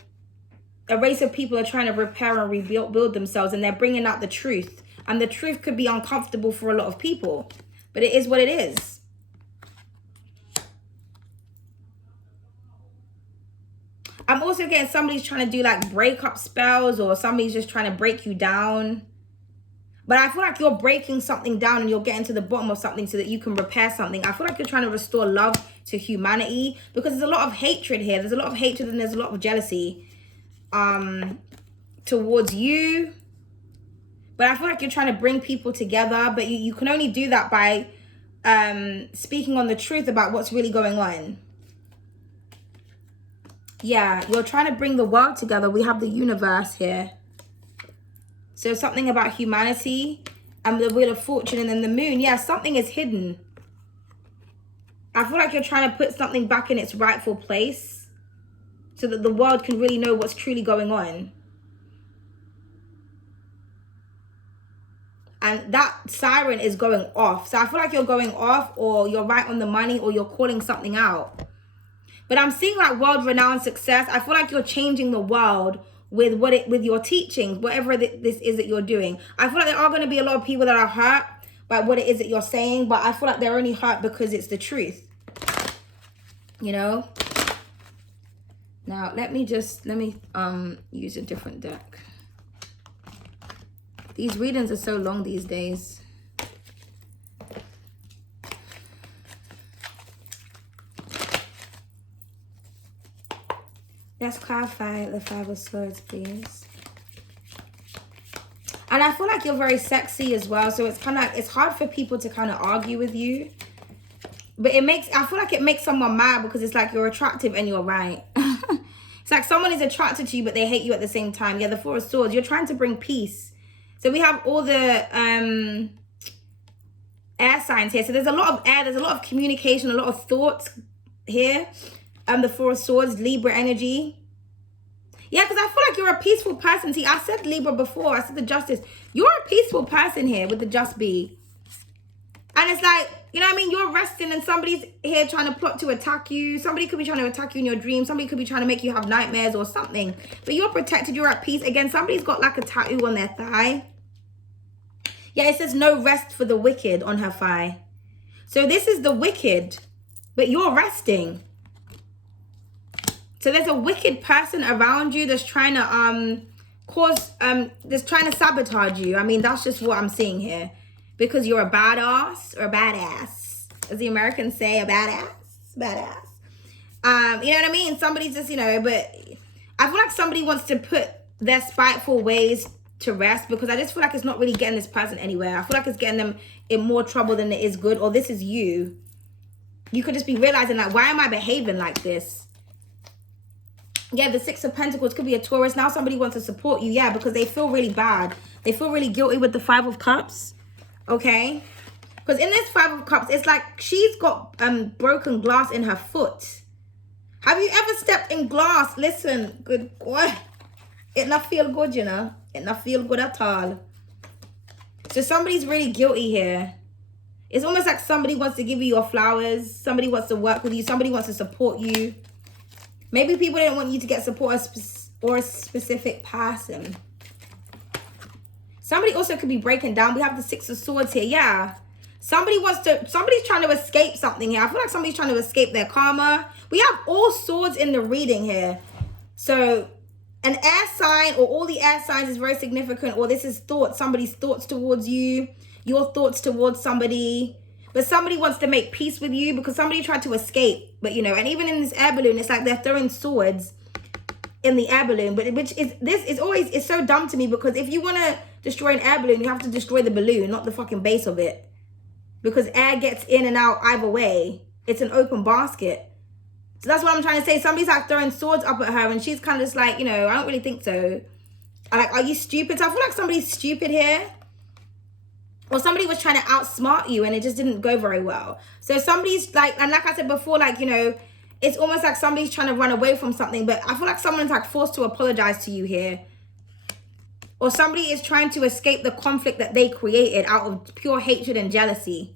a race of people are trying to repair and rebuild themselves, and they're bringing out the truth. And the truth could be uncomfortable for a lot of people, but it is what it is. I'm also getting somebody's trying to do like breakup spells, or somebody's just trying to break you down. But I feel like you're breaking something down and you're getting to the bottom of something so that you can repair something. I feel like you're trying to restore love to humanity, because there's a lot of hatred here. There's a lot of hatred and there's a lot of jealousy towards you. But I feel like you're trying to bring people together, but you can only do that by speaking on the truth about what's really going on. Yeah, you're trying to bring the world together. We have the universe here. So something about humanity and the Wheel of Fortune and then the moon. Yeah, something is hidden. I feel like you're trying to put something back in its rightful place so that the world can really know what's truly going on. And that siren is going off. So I feel like you're going off, or you're right on the money, or you're calling something out. But I'm seeing like world-renowned success. I feel like you're changing the world with with your teachings, whatever this is that you're doing. I feel like there are going to be a lot of people that are hurt by what it is that you're saying, but I feel like they're only hurt because it's the truth. You know? Now, let me use a different deck. These readings are so long these days. Let's clarify the Five of Swords, please. And I feel like you're very sexy as well. So it's kind of like, it's hard for people to kind of argue with you. But I feel like it makes someone mad because it's like you're attractive and you're right. It's like someone is attracted to you, but they hate you at the same time. Yeah, the Four of Swords. You're trying to bring peace. So we have all the air signs here. So there's a lot of air. There's a lot of communication, a lot of thoughts here. The Four of Swords, Libra energy. Yeah, because I feel like you're a peaceful person. See, I said Libra before. I said the Justice. You're a peaceful person here with the Just Be. And it's like, you know what I mean? You're resting and somebody's here trying to plot to attack you. Somebody could be trying to attack you in your dreams. Somebody could be trying to make you have nightmares or something. But you're protected. You're at peace. Again, somebody's got like a tattoo on their thigh. Yeah, it says no rest for the wicked on her thigh. So this is the wicked, but you're resting. So there's a wicked person around you that's trying to that's trying to sabotage you. I mean, that's just what I'm seeing here. Because you're a badass or a badass. As the Americans say, a badass. Badass. You know what I mean? Somebody's just, you know, but I feel like somebody wants to put their spiteful ways to rest, because I just feel like it's not really getting this person anywhere. I feel like it's getting them in more trouble than it is good. Or this is you. You could just be realizing like, why am I behaving like this? Yeah, the Six of Pentacles could be a Taurus. Now somebody wants to support you. Yeah, because they feel really bad. They feel really guilty with the Five of Cups. Okay? Because in this Five of Cups, it's like she's got broken glass in her foot. Have you ever stepped in glass? Listen, good God. It not feel good, you know. It not feel good at all. So somebody's really guilty here. It's almost like somebody wants to give you your flowers. Somebody wants to work with you. Somebody wants to support you. Maybe people didn't want you to get support or a specific person. Somebody also could be breaking down. We have the Six of Swords here. Yeah. Somebody's trying to escape something here. I feel like somebody's trying to escape their karma. We have all swords in the reading here. So an air sign or all the air signs is very significant. Or this is thoughts. Somebody's thoughts towards you. Your thoughts towards somebody. But somebody wants to make peace with you because somebody tried to escape. But, you know, and even in this air balloon, it's like they're throwing swords in the air balloon. But it's so dumb to me, because if you want to destroy an air balloon, you have to destroy the balloon, not the fucking base of it. Because air gets in and out either way. It's an open basket. So that's what I'm trying to say. Somebody's like throwing swords up at her and she's kind of just like, you know, I don't really think so. Like, are you stupid? So I feel like somebody's stupid here. Or somebody was trying to outsmart you and it just didn't go very well. So somebody's like, and like I said before, like, you know, it's almost like somebody's trying to run away from something. But I feel like someone's like forced to apologize to you here. Or somebody is trying to escape the conflict that they created out of pure hatred and jealousy.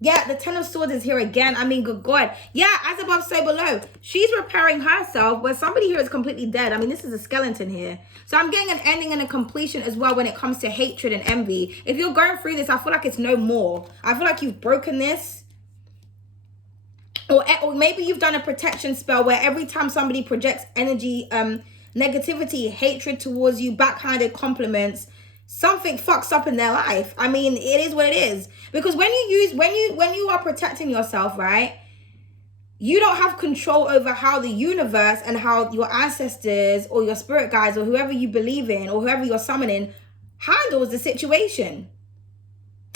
Yeah, the Ten of Swords is here again. I mean, good God. Yeah, as above, so below. She's repairing herself, where somebody here is completely dead. I mean, this is a skeleton here. So I'm getting an ending and a completion as well when it comes to hatred and envy. If you're going through this, I feel like it's no more. I feel like you've broken this. Or maybe you've done a protection spell where every time somebody projects energy, negativity, hatred towards you, backhanded compliments, something fucks up in their life. I mean, it is what it is. Because when you are protecting yourself, right, you don't have control over how the universe and how your ancestors or your spirit guides or whoever you believe in or whoever you're summoning handles the situation.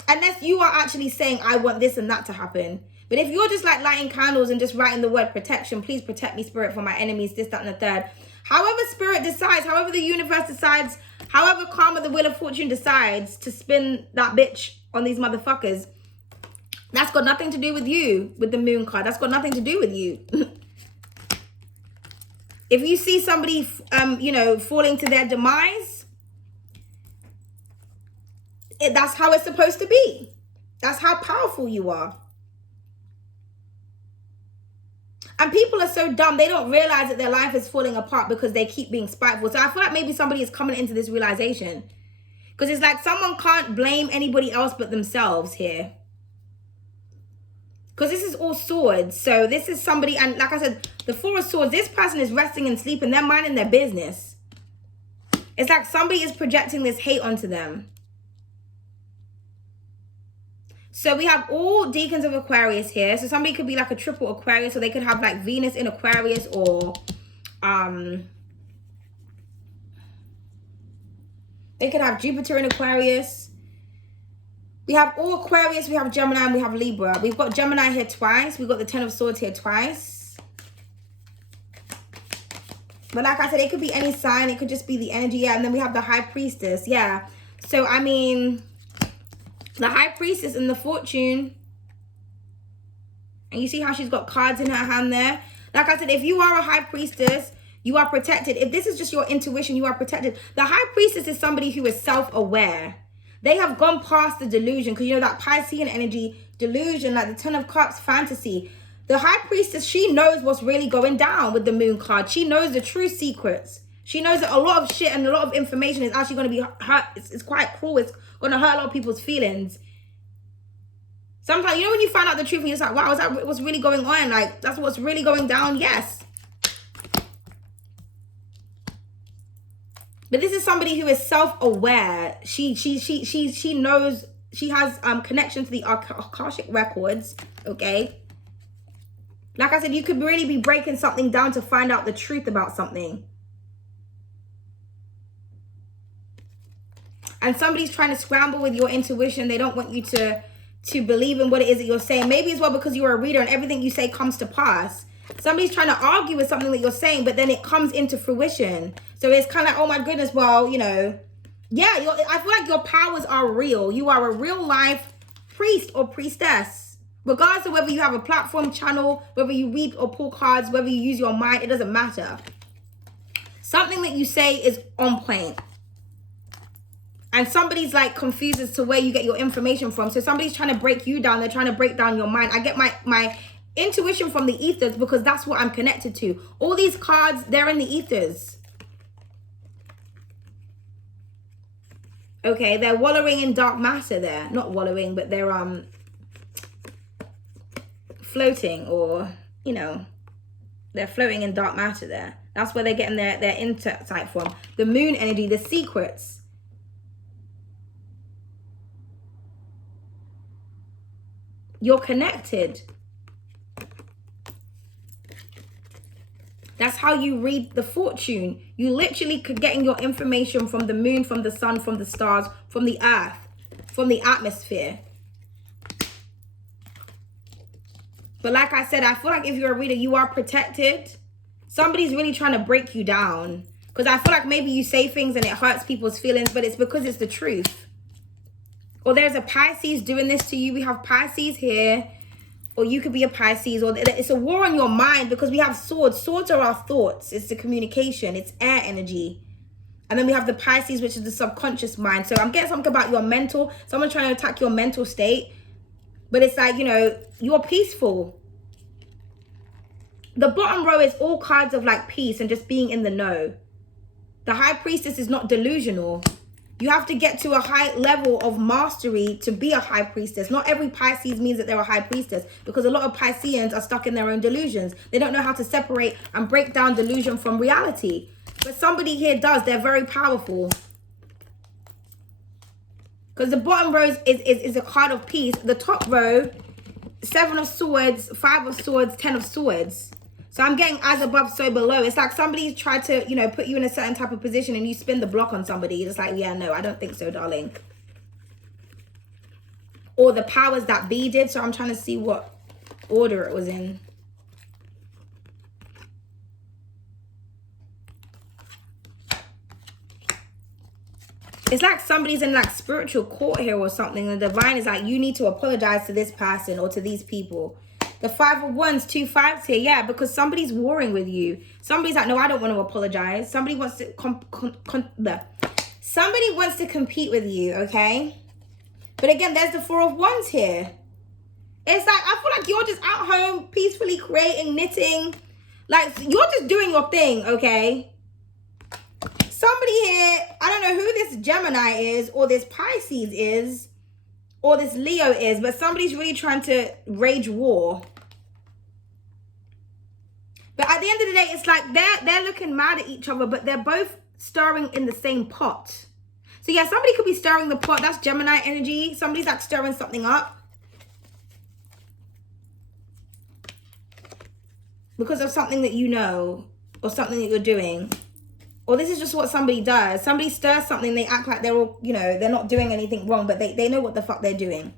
Unless you are actually saying, I want this and that to happen. But if you're just like lighting candles and just writing the word protection, please protect me, spirit, from my enemies, this, that, and the third. However spirit decides, however the universe decides, however karma, the wheel of fortune decides to spin that bitch on these motherfuckers, that's got nothing to do with you, with the moon card. That's got nothing to do with you. If you see somebody, you know, falling to their demise, That's how it's supposed to be. That's how powerful you are. And people are so dumb, they don't realize that their life is falling apart because they keep being spiteful. So I feel like maybe somebody is coming into this realization. Because it's like someone can't blame anybody else but themselves here. Because this is all swords. So this is somebody, and like I said, the Four of Swords, this person is resting and sleeping. They're minding their business. It's like somebody is projecting this hate onto them. So we have all Deacons of Aquarius here. So somebody could be like a triple Aquarius, or they could have like Venus in Aquarius, or they could have Jupiter in Aquarius. We have all Aquarius, we have Gemini, and we have Libra. We've got Gemini here twice. We've got the Ten of Swords here twice. But like I said, it could be any sign. It could just be the energy. Yeah, and then we have the High Priestess. Yeah. So, I mean, the High Priestess and the Fortune. And you see how she's got cards in her hand there? Like I said, if you are a High Priestess, you are protected. If this is just your intuition, you are protected. The High Priestess is somebody who is self-aware. They have gone past the delusion. Because you know that Piscean energy, delusion, like the Ten of Cups, fantasy. The High Priestess, she knows what's really going down with the Moon card. She knows the true secrets. She knows that a lot of shit and a lot of information is actually going to be hurt. It's quite cruel. It's going to hurt a lot of people's feelings. Sometimes, you know, when you find out the truth and you're just like, wow, is that what's really going on? Like, that's what's really going down? Yes. But this is somebody who is self-aware. She knows, she has connection to the Akashic records, okay? Like I said, you could really be breaking something down to find out the truth about something. And somebody's trying to scramble with your intuition. They don't want you to believe in what it is that you're saying. Maybe as well because you're a reader and everything you say comes to pass. Somebody's trying to argue with something that you're saying, but then it comes into fruition. So it's kind of like, oh my goodness, well, you know, yeah, I feel like your powers are real. You are a real life priest or priestess. Regardless of whether you have a platform channel, whether you read or pull cards, whether you use your mind, it doesn't matter. Something that you say is on point. And somebody's like confused as to where you get your information from. So somebody's trying to break you down. They're trying to break down your mind. I get my intuition from the ethers because that's what I'm connected to. All these cards, they're in the ethers. Okay, they're wallowing in dark matter there. Not wallowing, but they're floating, or, you know, they're floating in dark matter there. That's where they're getting their insight from. The moon energy, the secrets. You're connected. That's how you read the fortune. You literally could getting your information from the moon, from the sun, from the stars, from the earth, from the atmosphere. But like I said, I feel like if you're a reader, you are protected. Somebody's really trying to break you down. Because I feel like maybe you say things and it hurts people's feelings, but it's because it's the truth. Or there's a Pisces doing this to you. We have Pisces here. Or you could be a Pisces. Or it's a war on your mind because we have swords. Swords are our thoughts. It's the communication. It's air energy. And then we have the Pisces, which is the subconscious mind. So I'm getting something about your mental. Someone trying to attack your mental state. But it's like, you know, you're peaceful. The bottom row is all cards of like peace and just being in the know. The High Priestess is not delusional. You have to get to a high level of mastery to be a High Priestess. Not every Pisces means that they're a High Priestess, because a lot of Pisceans are stuck in their own delusions. They don't know how to separate and break down delusion from reality. But somebody here does. They're very powerful. Because the bottom row is a card of peace. The top row, 7 of Swords, 5 of Swords, 10 of Swords. So I'm getting as above, so below. It's like somebody's tried to, you know, put you in a certain type of position and you spin the block on somebody. You're just like, yeah, no, I don't think so, darling. Or the powers that be did. So I'm trying to see what order it was in. It's like somebody's in like spiritual court here or something. The divine is like, you need to apologize to this person or to these people. The 5 of Wands, 2 5s here. Yeah, because somebody's warring with you. Somebody's like, no, I don't want to apologize. Somebody wants to somebody wants to compete with you, okay? But again, there's the Four of Wands here. It's like, I feel like you're just at home peacefully creating, knitting. Like, you're just doing your thing, okay? Somebody here, I don't know who this Gemini is, or this Pisces is, or this Leo is, but somebody's really trying to wage war. But at the end of the day, it's like they're looking mad at each other, but they're both stirring in the same pot. So yeah, somebody could be stirring the pot. That's Gemini energy. Somebody's like stirring something up because of something that you know, or something that you're doing. Or this is just what somebody does. Somebody stirs something, they act like they're all, you know, they're not doing anything wrong, but they know what the fuck they're doing.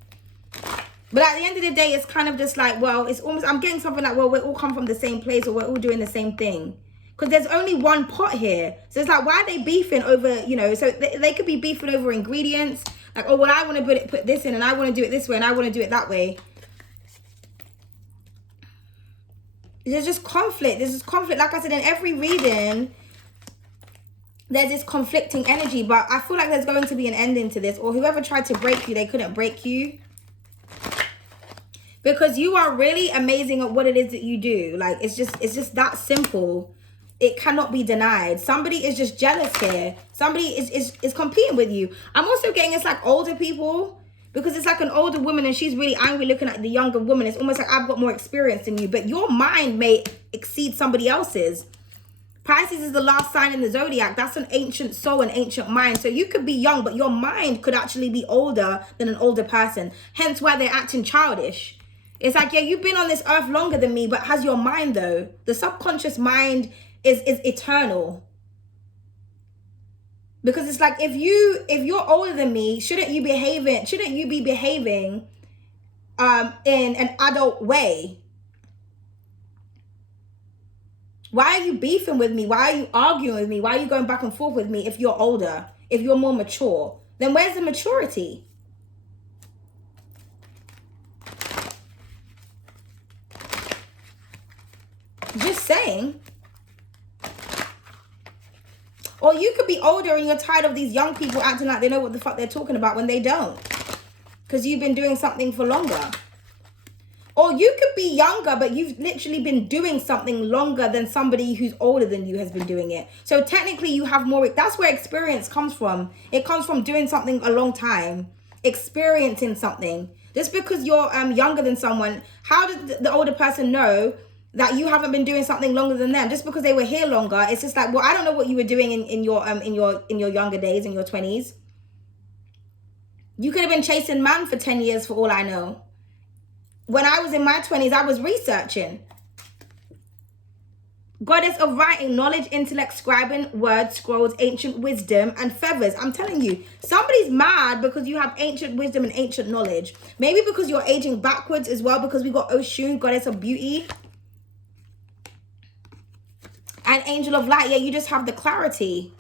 But at the end of the day, it's kind of just like, well, it's almost, I'm getting something like, well, we all come from the same place, or we're all doing the same thing. Because there's only one pot here. So it's like, why are they beefing over, you know, so they could be beefing over ingredients. Like, oh, well, I want to put this in, and I want to do it this way, and I want to do it that way. There's just conflict. There's just conflict. Like I said, in every reading, there's this conflicting energy. But I feel like there's going to be an ending to this. Or whoever tried to break you, they couldn't break you. Because you are really amazing at what it is that you do. Like, it's just that simple. It cannot be denied. Somebody is just jealous here. Somebody is competing with you. I'm also getting, it's like older people. Because it's like an older woman and she's really angry looking at the younger woman. It's almost like, I've got more experience than you. But your mind may exceed somebody else's. Pisces is the last sign in the zodiac. That's an ancient soul, an ancient mind. So you could be young, but your mind could actually be older than an older person. Hence why they're acting childish. It's like, yeah, you've been on this earth longer than me, but has your mind though? The subconscious mind is eternal. Because it's like, if you're older than me, shouldn't you be behaving in an adult way? Why are you beefing with me? Why are you arguing with me? Why are you going back and forth with me if you're older, if you're more mature? Then where's the maturity? Just saying. Or you could be older and you're tired of these young people acting like they know what the fuck they're talking about when they don't. Because you've been doing something for longer. Or you could be younger, but you've literally been doing something longer than somebody who's older than you has been doing it. So technically you have more, that's where experience comes from. It comes from doing something a long time. Experiencing something. Just because you're younger than someone, how does the older person know that you haven't been doing something longer than them? Just because they were here longer, it's just like, well, I don't know what you were doing in your younger days, in your 20s. You could have been chasing man for 10 years for all I know. When I was in my 20s, I was researching. Goddess of writing, knowledge, intellect, scribing, words, scrolls, ancient wisdom, and feathers. I'm telling you, somebody's mad because you have ancient wisdom and ancient knowledge. Maybe because you're aging backwards as well, because we got Oshun, goddess of beauty. And angel of light. Yeah, you just have the clarity.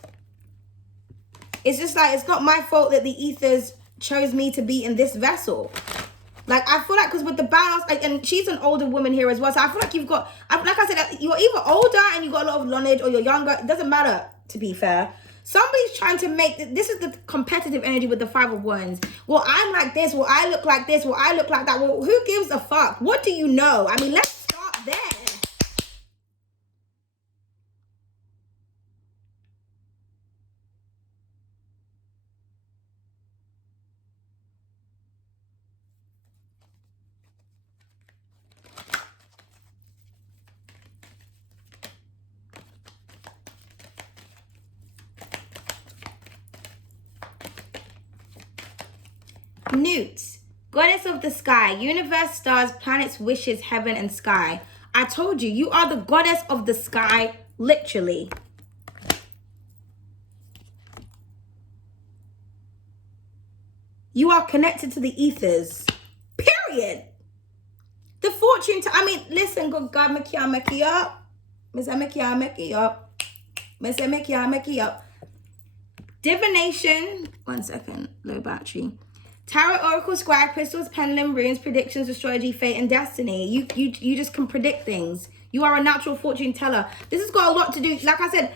It's just like, it's not my fault that the ethers chose me to be in this vessel. Like, I feel like, because with the balance, like, and she's an older woman here as well. So I feel like you've got, like I said, you're either older and you've got a lot of knowledge, or you're younger. It doesn't matter, to be fair. Somebody's trying to make, this is the competitive energy with the Five of Wands. Well, I'm like this. Well, I look like this. Well, I look like that. Well, who gives a fuck? What do you know? I mean, let's start there. Newt, goddess of the sky, universe, stars, planets, wishes, heaven, and sky. I told you, you are the goddess of the sky, literally. You are connected to the ethers, period. The fortune, I mean, listen, good God, make you up. Make you up. Divination, 1 second, low battery. Tarot, oracle, scribe, crystals, pendulum, runes, predictions, astrology, fate, and destiny. You just can predict things. You are a natural fortune teller. This has got a lot to do. Like I said,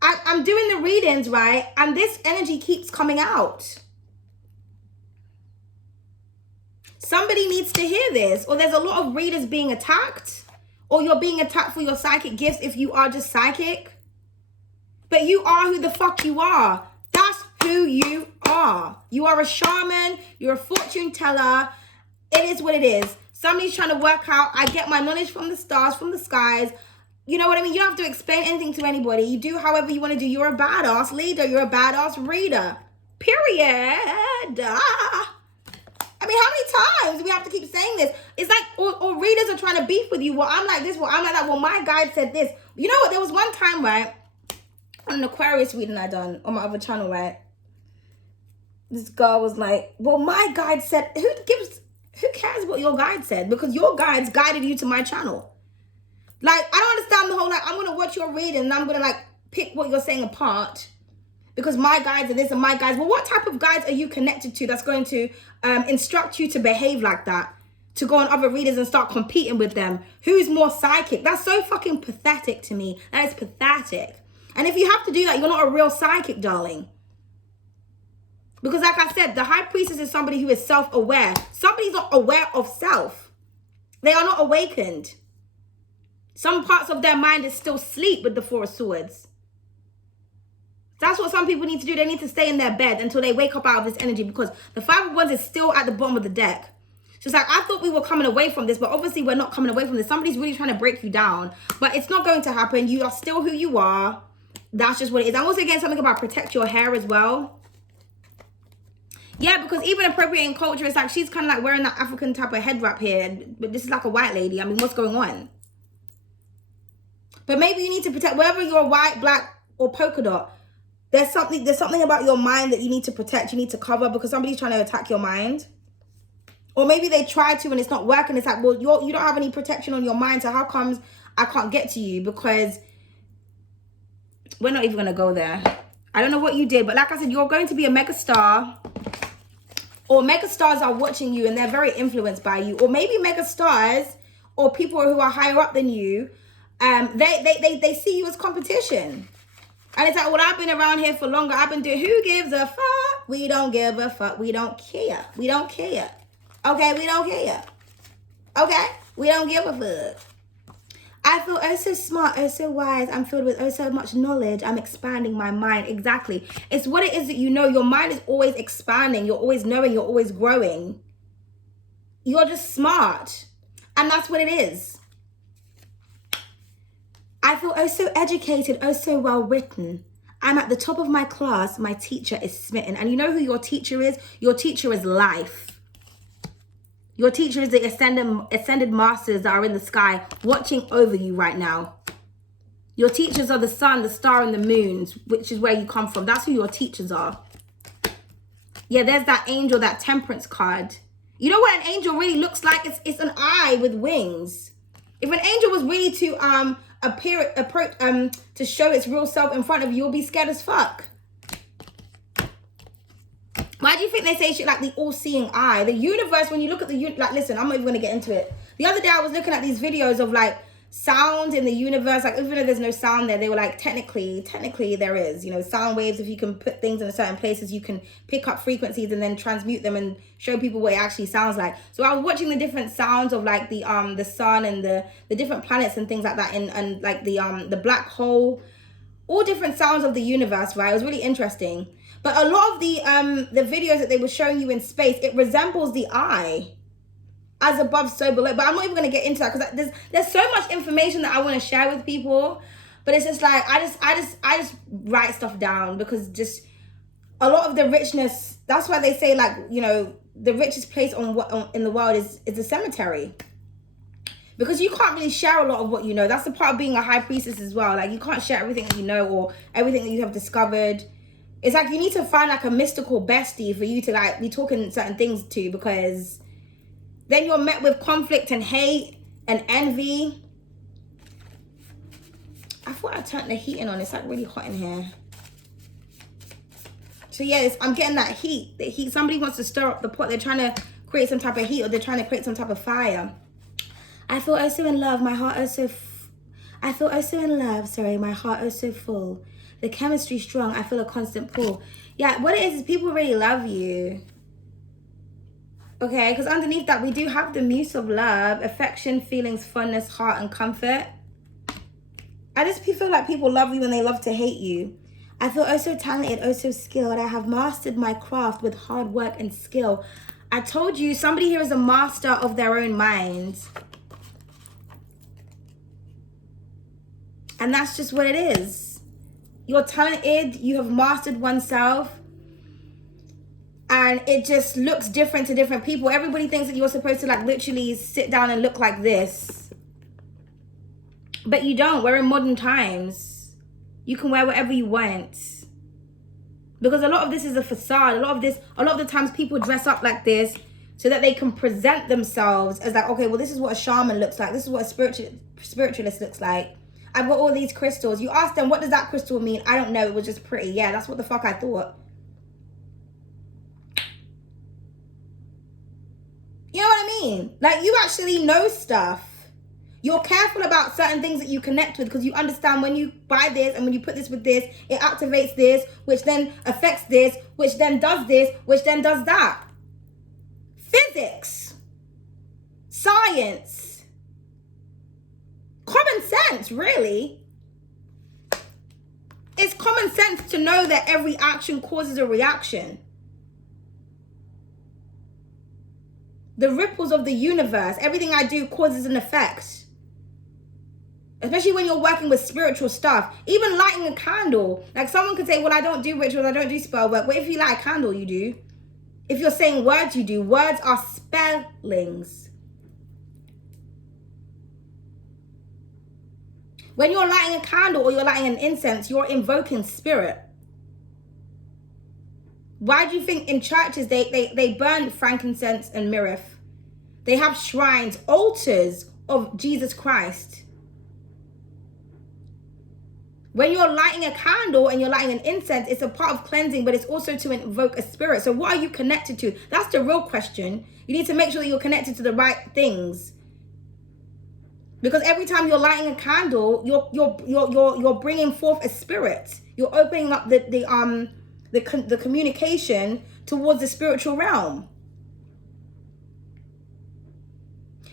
I'm doing the readings, right? And this energy keeps coming out. somebody needs to hear this, or there's a lot of readers being attacked, or you're being attacked for your psychic gifts if you are just psychic. But you are who the fuck you are. That's who you are. You are a shaman. You're a fortune teller. It is what it is. Somebody's trying to work out, I get my knowledge from the stars, from the skies. You know what I mean? You don't have to explain anything to anybody. You do however you want to do. You're a badass leader. You're a badass reader. Period. I mean, how many times do we have to keep saying this? It's like, or readers are trying to beef with you. Well, I'm like this. Well, I'm like that. Well, my guide said this. You know what? There was one time, right, on an Aquarius reading I done on my other channel, right? This girl was like, well, my guide said, who cares what your guide said? Because your guides guided you to my channel. Like, I don't understand the whole, like, I'm going to watch your reading and I'm going to, like, pick what you're saying apart. Because my guides are this and my guides. Well, what type of guides are you connected to that's going to instruct you to behave like that? To go on other readers and start competing with them? Who's more psychic? That's so fucking pathetic to me. That is pathetic. And if you have to do that, you're not a real psychic, darling. Because like I said, the high priestess is somebody who is self-aware. Somebody's not aware of self. They are not awakened. Some parts of their mind is still asleep with the Four of Swords. That's what some people need to do. They need to stay in their bed until they wake up out of this energy, because the Five of Wands is still at the bottom of the deck. So it's like, I thought we were coming away from this, but obviously we're not coming away from this. Somebody's really trying to break you down, but it's not going to happen. You are still who you are. That's just what it is. I'm also getting something about protect your hair as well. Yeah, because even appropriating culture, it's like she's kind of like wearing that African type of head wrap here, but this is like a white lady. I mean, what's going on? But maybe you need to protect, whether you're white, black, or polka dot. There's something about your mind that you need to protect, you need to cover, because somebody's trying to attack your mind. Or maybe they try to and it's not working. It's like, well, you don't have any protection on your mind, so how comes I can't get to you? Because we're not even going to go there. I don't know what you did, but like I said, you're going to be a mega star. Or mega stars are watching you and they're very influenced by you. Or maybe mega stars or people who are higher up than you, they see you as competition. And it's like, well, I've been around here for longer. I've been doing, who gives a fuck? We don't give a fuck. We don't care. We don't care. Okay, we don't care. Okay? We don't give a fuck. I feel oh so smart, oh so wise. I'm filled with oh so much knowledge. I'm expanding my mind. Exactly. It's what it is that you know. Your mind is always expanding. You're always knowing. You're always growing. You're just smart. And that's what it is. I feel oh so educated, oh so well written. I'm at the top of my class. My teacher is smitten. And you know who your teacher is? Your teacher is life. Your teacher is the ascended masters that are in the sky watching over you right now. Your teachers are the sun, the star, and the moons, which is where you come from. That's who your teachers are. Yeah, there's that angel, that temperance card. You know what an angel really looks like? It's an eye with wings. If an angel was really to approach to show its real self in front of you, you'll be scared as fuck. Why do you think they say shit like the all-seeing eye? The universe, when you look at the, like, listen, I'm not even going to get into it. The other day I was looking at these videos of like sound in the universe. Like, even though there's no sound there, they were like, technically there is, you know, sound waves. If you can put things in a certain places, you can pick up frequencies and then transmute them and show people what it actually sounds like. So I was watching the different sounds of like the sun and the different planets and things like that, and like the black hole, all different sounds of the universe, right? It was really interesting. But a lot of the videos that they were showing you in space, it resembles the eye. As above, so below. But I'm not even going to get into that, because there's so much information that I want to share with people. But it's just like, I just write stuff down, because just a lot of the richness, that's why they say, like, you know, the richest place in the world is the cemetery. Because you can't really share a lot of what you know. That's the part of being a high priestess as well. Like, you can't share everything that you know or everything that you have discovered. It's like you need to find like a mystical bestie for you to like be talking certain things to, because then you're met with conflict and hate and envy. I thought I turned the heating on. It's like really hot in here. So yeah, I'm getting that heat. The heat. Somebody wants to stir up the pot. They're trying to create some type of heat, or they're trying to create some type of fire. I feel oh so in love. My heart oh so. I feel oh so in love. Sorry, my heart oh so full. The chemistry strong. I feel a constant pull. Yeah, what it is people really love you. Okay, because underneath that, we do have the muse of love, affection, feelings, fondness, heart, and comfort. I just feel like people love you and they love to hate you. I feel oh so talented, oh so skilled. I have mastered my craft with hard work and skill. I told you, somebody here is a master of their own mind. And that's just what it is. You're talented, you have mastered oneself. And it just looks different to different people. Everybody thinks that you're supposed to like literally sit down and look like this. But you don't. We're in modern times. You can wear whatever you want. Because a lot of this is a facade. A lot of the times people dress up like this so that they can present themselves as like, okay, well, this is what a shaman looks like. This is what a spiritualist looks like. I've got all these crystals. You ask them, what does that crystal mean? I don't know. It was just pretty. Yeah, that's what the fuck I thought. You know what I mean? Like, you actually know stuff. You're careful about certain things that you connect with because you understand when you buy this and when you put this with this, it activates this, which then affects this, which then does this, which then does that. Physics. Science. Common sense, really. It's common sense to know that every action causes a reaction. The ripples of the universe, everything I do causes an effect. Especially when you're working with spiritual stuff. Even lighting a candle. Like someone could say, well, I don't do rituals, I don't do spell work. But if you light a candle, you do. If you're saying words, you do. Words are spellings. When you're lighting a candle or you're lighting an incense, you're invoking spirit. Why do you think in churches they burn frankincense and myrrh? They have shrines, altars of Jesus Christ. When you're lighting a candle and you're lighting an incense, it's a part of cleansing, but it's also to invoke a spirit. So what are you connected to? That's the real question. You need to make sure that you're connected to the right things. Because every time you're lighting a candle, you're bringing forth a spirit. You're opening up the communication towards the spiritual realm.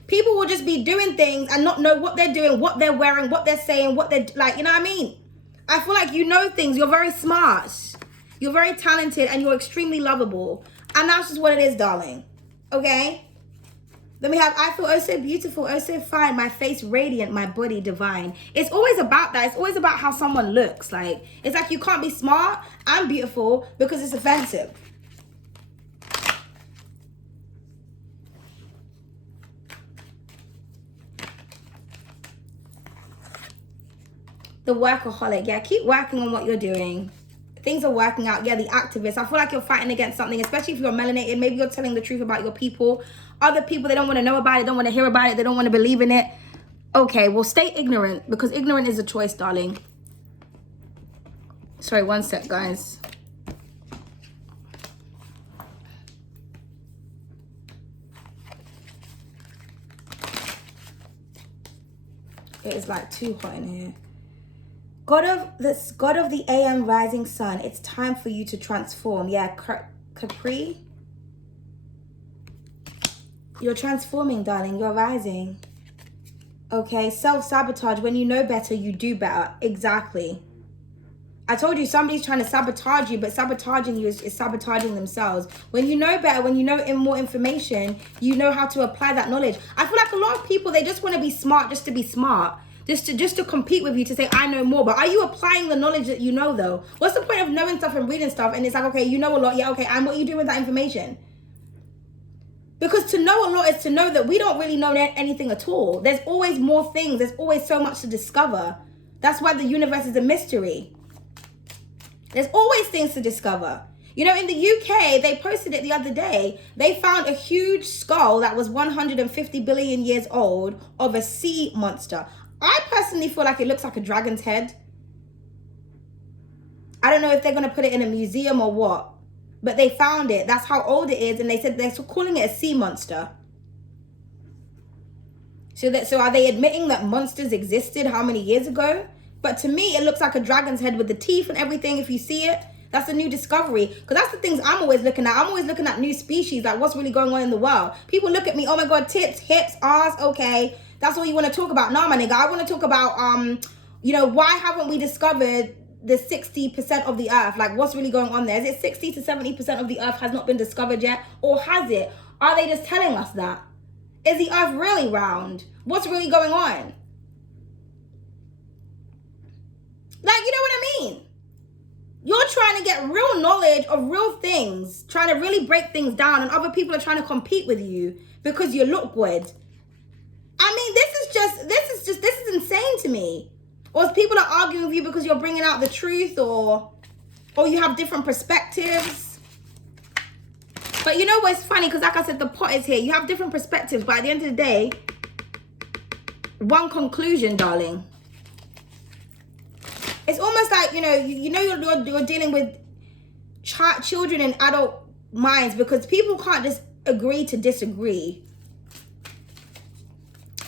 People will just be doing things and not know what they're doing, what they're wearing, what they're saying, what they're like, you know what I mean? I feel like you know things. You're very smart. You're very talented and you're extremely lovable. And that's just what it is, darling. Okay? Then we have, I feel oh so beautiful, oh so fine, my face radiant, my body divine. It's always about that. It's always about how someone looks. Like, it's like you can't be smart and beautiful because it's offensive. The workaholic. Yeah, keep working on what you're doing. Things are working out. Yeah, the activist. I feel like you're fighting against something, especially if you're melanated. Maybe you're telling the truth about your people. Other people, they don't want to know about it, don't want to hear about it, they don't want to believe in it. Okay, well, stay ignorant because ignorant is a choice, darling. Sorry, one sec, guys. It is like too hot in here. God of the AM rising sun, it's time for you to transform. Yeah, Capri. You're transforming, darling. You're rising. Okay, self-sabotage. When you know better, you do better. Exactly. I told you somebody's trying to sabotage you, but sabotaging you is sabotaging themselves. When you know better, when you know more information, you know how to apply that knowledge. I feel like a lot of people, they just want to be smart just to be smart. Just to compete with you, to say, I know more. But are you applying the knowledge that you know, though? What's the point of knowing stuff and reading stuff? And it's like, okay, you know a lot. Yeah, okay. And what you do with that information? Because to know a lot is to know that we don't really know anything at all. There's always more things. There's always so much to discover. That's why the universe is a mystery. There's always things to discover. You know, in the UK, they posted it the other day. They found a huge skull that was 150 billion years old of a sea monster. I personally feel like it looks like a dragon's head. I don't know if they're going to put it in a museum or what. But they found it. That's how old it is. And they said they're calling it a sea monster. So are they admitting that monsters existed how many years ago? But to me, it looks like a dragon's head with the teeth and everything. If you see it, That's a new discovery. Because that's the things I'm always looking at. I'm always looking at new species, like what's really going on in the world. People look at me, oh my God, tits, hips, arse, okay. That's all you want to talk about. No, my nigga, I want to talk about, you know, why haven't we discovered the 60% of the earth? Like, what's really going on there? Is it 60 to 70% of the earth has not been discovered yet? Or has it? Are they just telling us that? Is the earth really round? What's really going on? Like, you know what I mean? You're trying to get real knowledge of real things, trying to really break things down, and other people are trying to compete with you because you look good. I mean, this is insane to me. Or if people are arguing with you because you're bringing out the truth, or you have different perspectives. But you know what's funny? Because like I said, the pot is here. You have different perspectives, but at the end of the day, one conclusion, darling. It's almost like, you know, you're dealing with children and adult minds, because people can't just agree to disagree.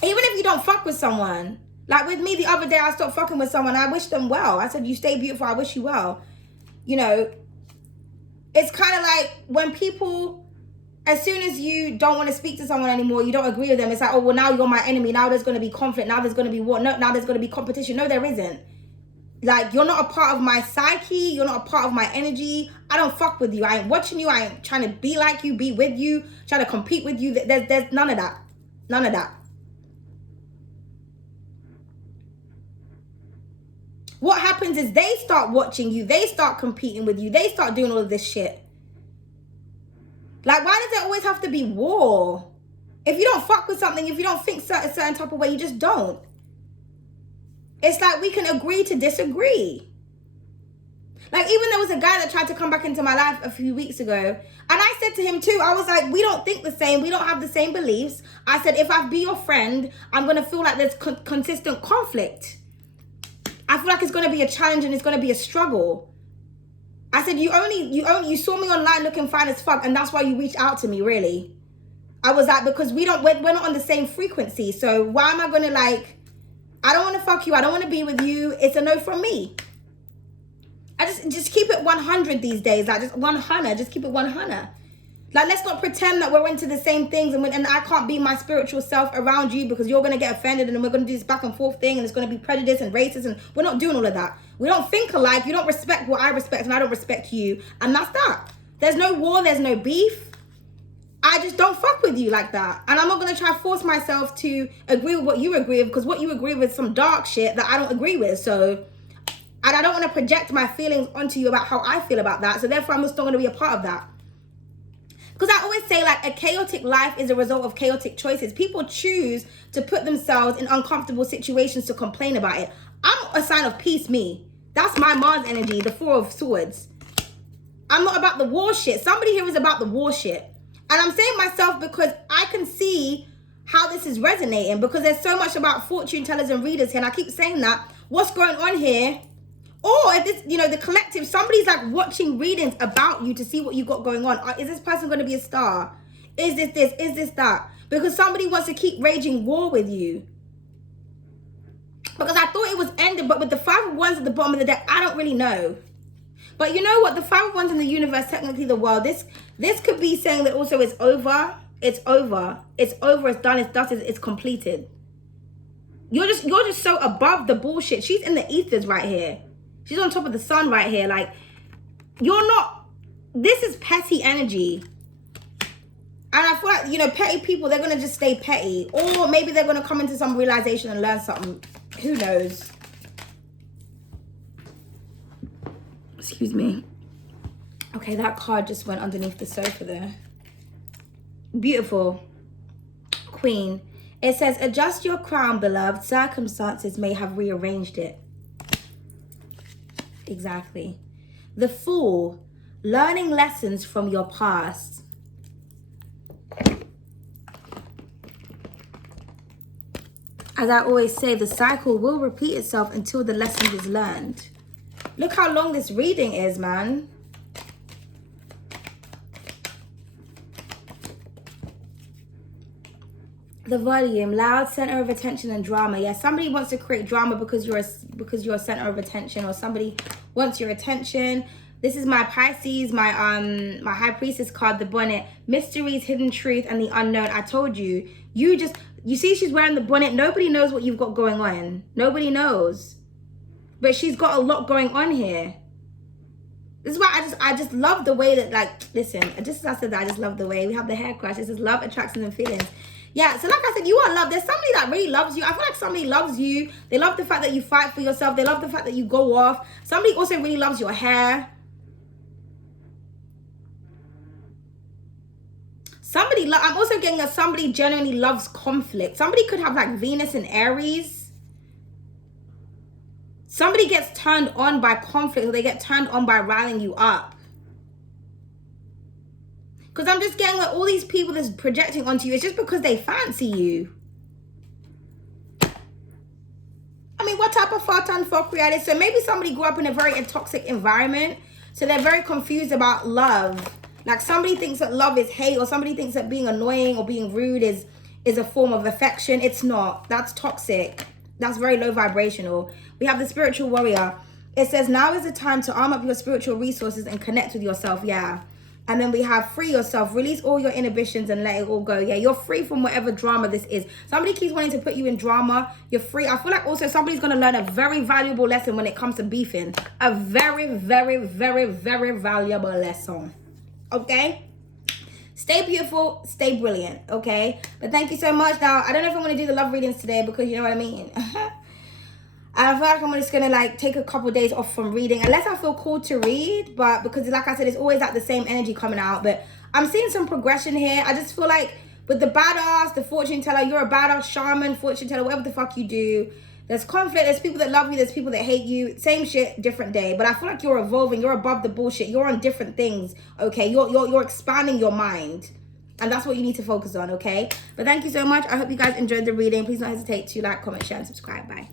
Even if you don't fuck with someone. Like with me the other day, I stopped fucking with someone. I wish them well. I said, you stay beautiful. I wish you well. You know, it's kind of like when people, as soon as you don't want to speak to someone anymore, you don't agree with them. It's like, oh, well, now you're my enemy. Now there's going to be conflict. Now there's going to be war. No, now there's going to be competition. No, there isn't. Like, you're not a part of my psyche. You're not a part of my energy. I don't fuck with you. I ain't watching you. I ain't trying to be like you, be with you, trying to compete with you. There's none of that. None of that. What happens is they start watching you. They start competing with you. They start doing all of this shit. Like, why does it always have to be war? If you don't fuck with something, if you don't think a certain type of way, you just don't. It's like we can agree to disagree. Like, even there was a guy that tried to come back into my life a few weeks ago. And I said to him too, I was like, we don't think the same. We don't have the same beliefs. I said, if I be your friend, I'm going to feel like there's consistent conflict. I feel like it's going to be a challenge and it's going to be a struggle. I said, you saw me online looking fine as fuck, and that's why you reached out to me, really. I was like, because we're not on the same frequency. So why am I going to, like, I don't want to fuck you. I don't want to be with you. It's a no from me. I just keep it 100 these days. Like, just 100. Just keep it 100. Like, let's not pretend that we're into the same things and I can't be my spiritual self around you because you're going to get offended, and then we're going to do this back and forth thing, and it's going to be prejudice and racist, and we're not doing all of that. We don't think alike. You don't respect what I respect, and I don't respect you. And that's that. There's no war. There's no beef. I just don't fuck with you like that. And I'm not going to try to force myself to agree with what you agree with, because what you agree with is some dark shit that I don't agree with. So, and I don't want to project my feelings onto you about how I feel about that. So therefore, I'm just not going to be a part of that. Because I always say, like, a chaotic life is a result of chaotic choices. People choose to put themselves in uncomfortable situations to complain about it. I'm a sign of peace, me. That's my Mars energy, the Four of Swords. I'm not about the war shit. Somebody here is about the war shit. And I'm saying myself because I can see how this is resonating, because there's so much about fortune tellers and readers here. And I keep saying that. What's going on here? Or if this, you know, the collective, somebody's like watching readings about you to see what you got going on. Is this person going to be a star? Is this this? Is this that? Because somebody wants to keep raging war with you. Because I thought it was ended, but with the Five of Wands at the bottom of the deck, I don't really know. But you know what? The Five of Wands in the universe, technically the world, this could be saying that also it's over. It's over. It's over. It's done. It's dusted. It's completed. You're just so above the bullshit. She's in the ethers right here. She's on top of the sun right here. Like, you're not, this is petty energy. And I feel like, you know, petty people, they're going to just stay petty. Or maybe they're going to come into some realization and learn something. Who knows? Excuse me. Okay, that card just went underneath the sofa there. Beautiful. Queen. It says, adjust your crown, beloved. Circumstances may have rearranged it. Exactly. The Fool, learning lessons from your past. As I always say, the cycle will repeat itself until the lesson is learned. Look how long this reading is, man. The volume, loud, center of attention, and drama. Yeah, somebody wants to create drama because you're a center of attention, or somebody wants your attention. This is my Pisces, my high priestess card, the bonnet. Mysteries, hidden truth, and the unknown. I told you. You see she's wearing the bonnet. Nobody knows what you've got going on. Nobody knows. But she's got a lot going on here. This is why I just love the way that, like, listen, just as I said that, I just love the way we have the hair crush. This is love, attraction, and feelings. Yeah, so like I said, you are loved. There's somebody that really loves you. I feel like somebody loves you. They love the fact that you fight for yourself. They love the fact that you go off. Somebody also really loves your hair. I'm also getting that somebody genuinely loves conflict. Somebody could have like Venus and Aries. Somebody gets turned on by conflict, or they get turned on by riling you up. Because I'm just getting like all these people that's projecting onto you, it's just because they fancy you. I mean, what type of Fatan folk reality? So maybe somebody grew up in a very toxic environment, so they're very confused about love. Like somebody thinks that love is hate, or somebody thinks that being annoying or being rude is a form of affection. It's not. That's toxic. That's very low vibrational. We have the spiritual warrior. It says, now is the time to arm up your spiritual resources and connect with yourself. Yeah. And then we have free yourself. Release all your inhibitions and let it all go. Yeah, you're free from whatever drama this is. Somebody keeps wanting to put you in drama. You're free. I feel like also somebody's going to learn a very valuable lesson when it comes to beefing. A very, very, very, very valuable lesson. Okay? Stay beautiful. Stay brilliant. Okay? But thank you so much. Now, I don't know if I'm going to do the love readings today because you know what I mean. I feel like I'm just going to like take a couple of days off from reading. Unless I feel called to read. But because like I said, it's always like the same energy coming out. But I'm seeing some progression here. I just feel like with the badass, the fortune teller, you're a badass shaman, fortune teller, whatever the fuck you do. There's conflict. There's people that love you. There's people that hate you. Same shit, different day. But I feel like you're evolving. You're above the bullshit. You're on different things. Okay? You're expanding your mind. And that's what you need to focus on. Okay? But thank you so much. I hope you guys enjoyed the reading. Please don't hesitate to like, comment, share, and subscribe. Bye.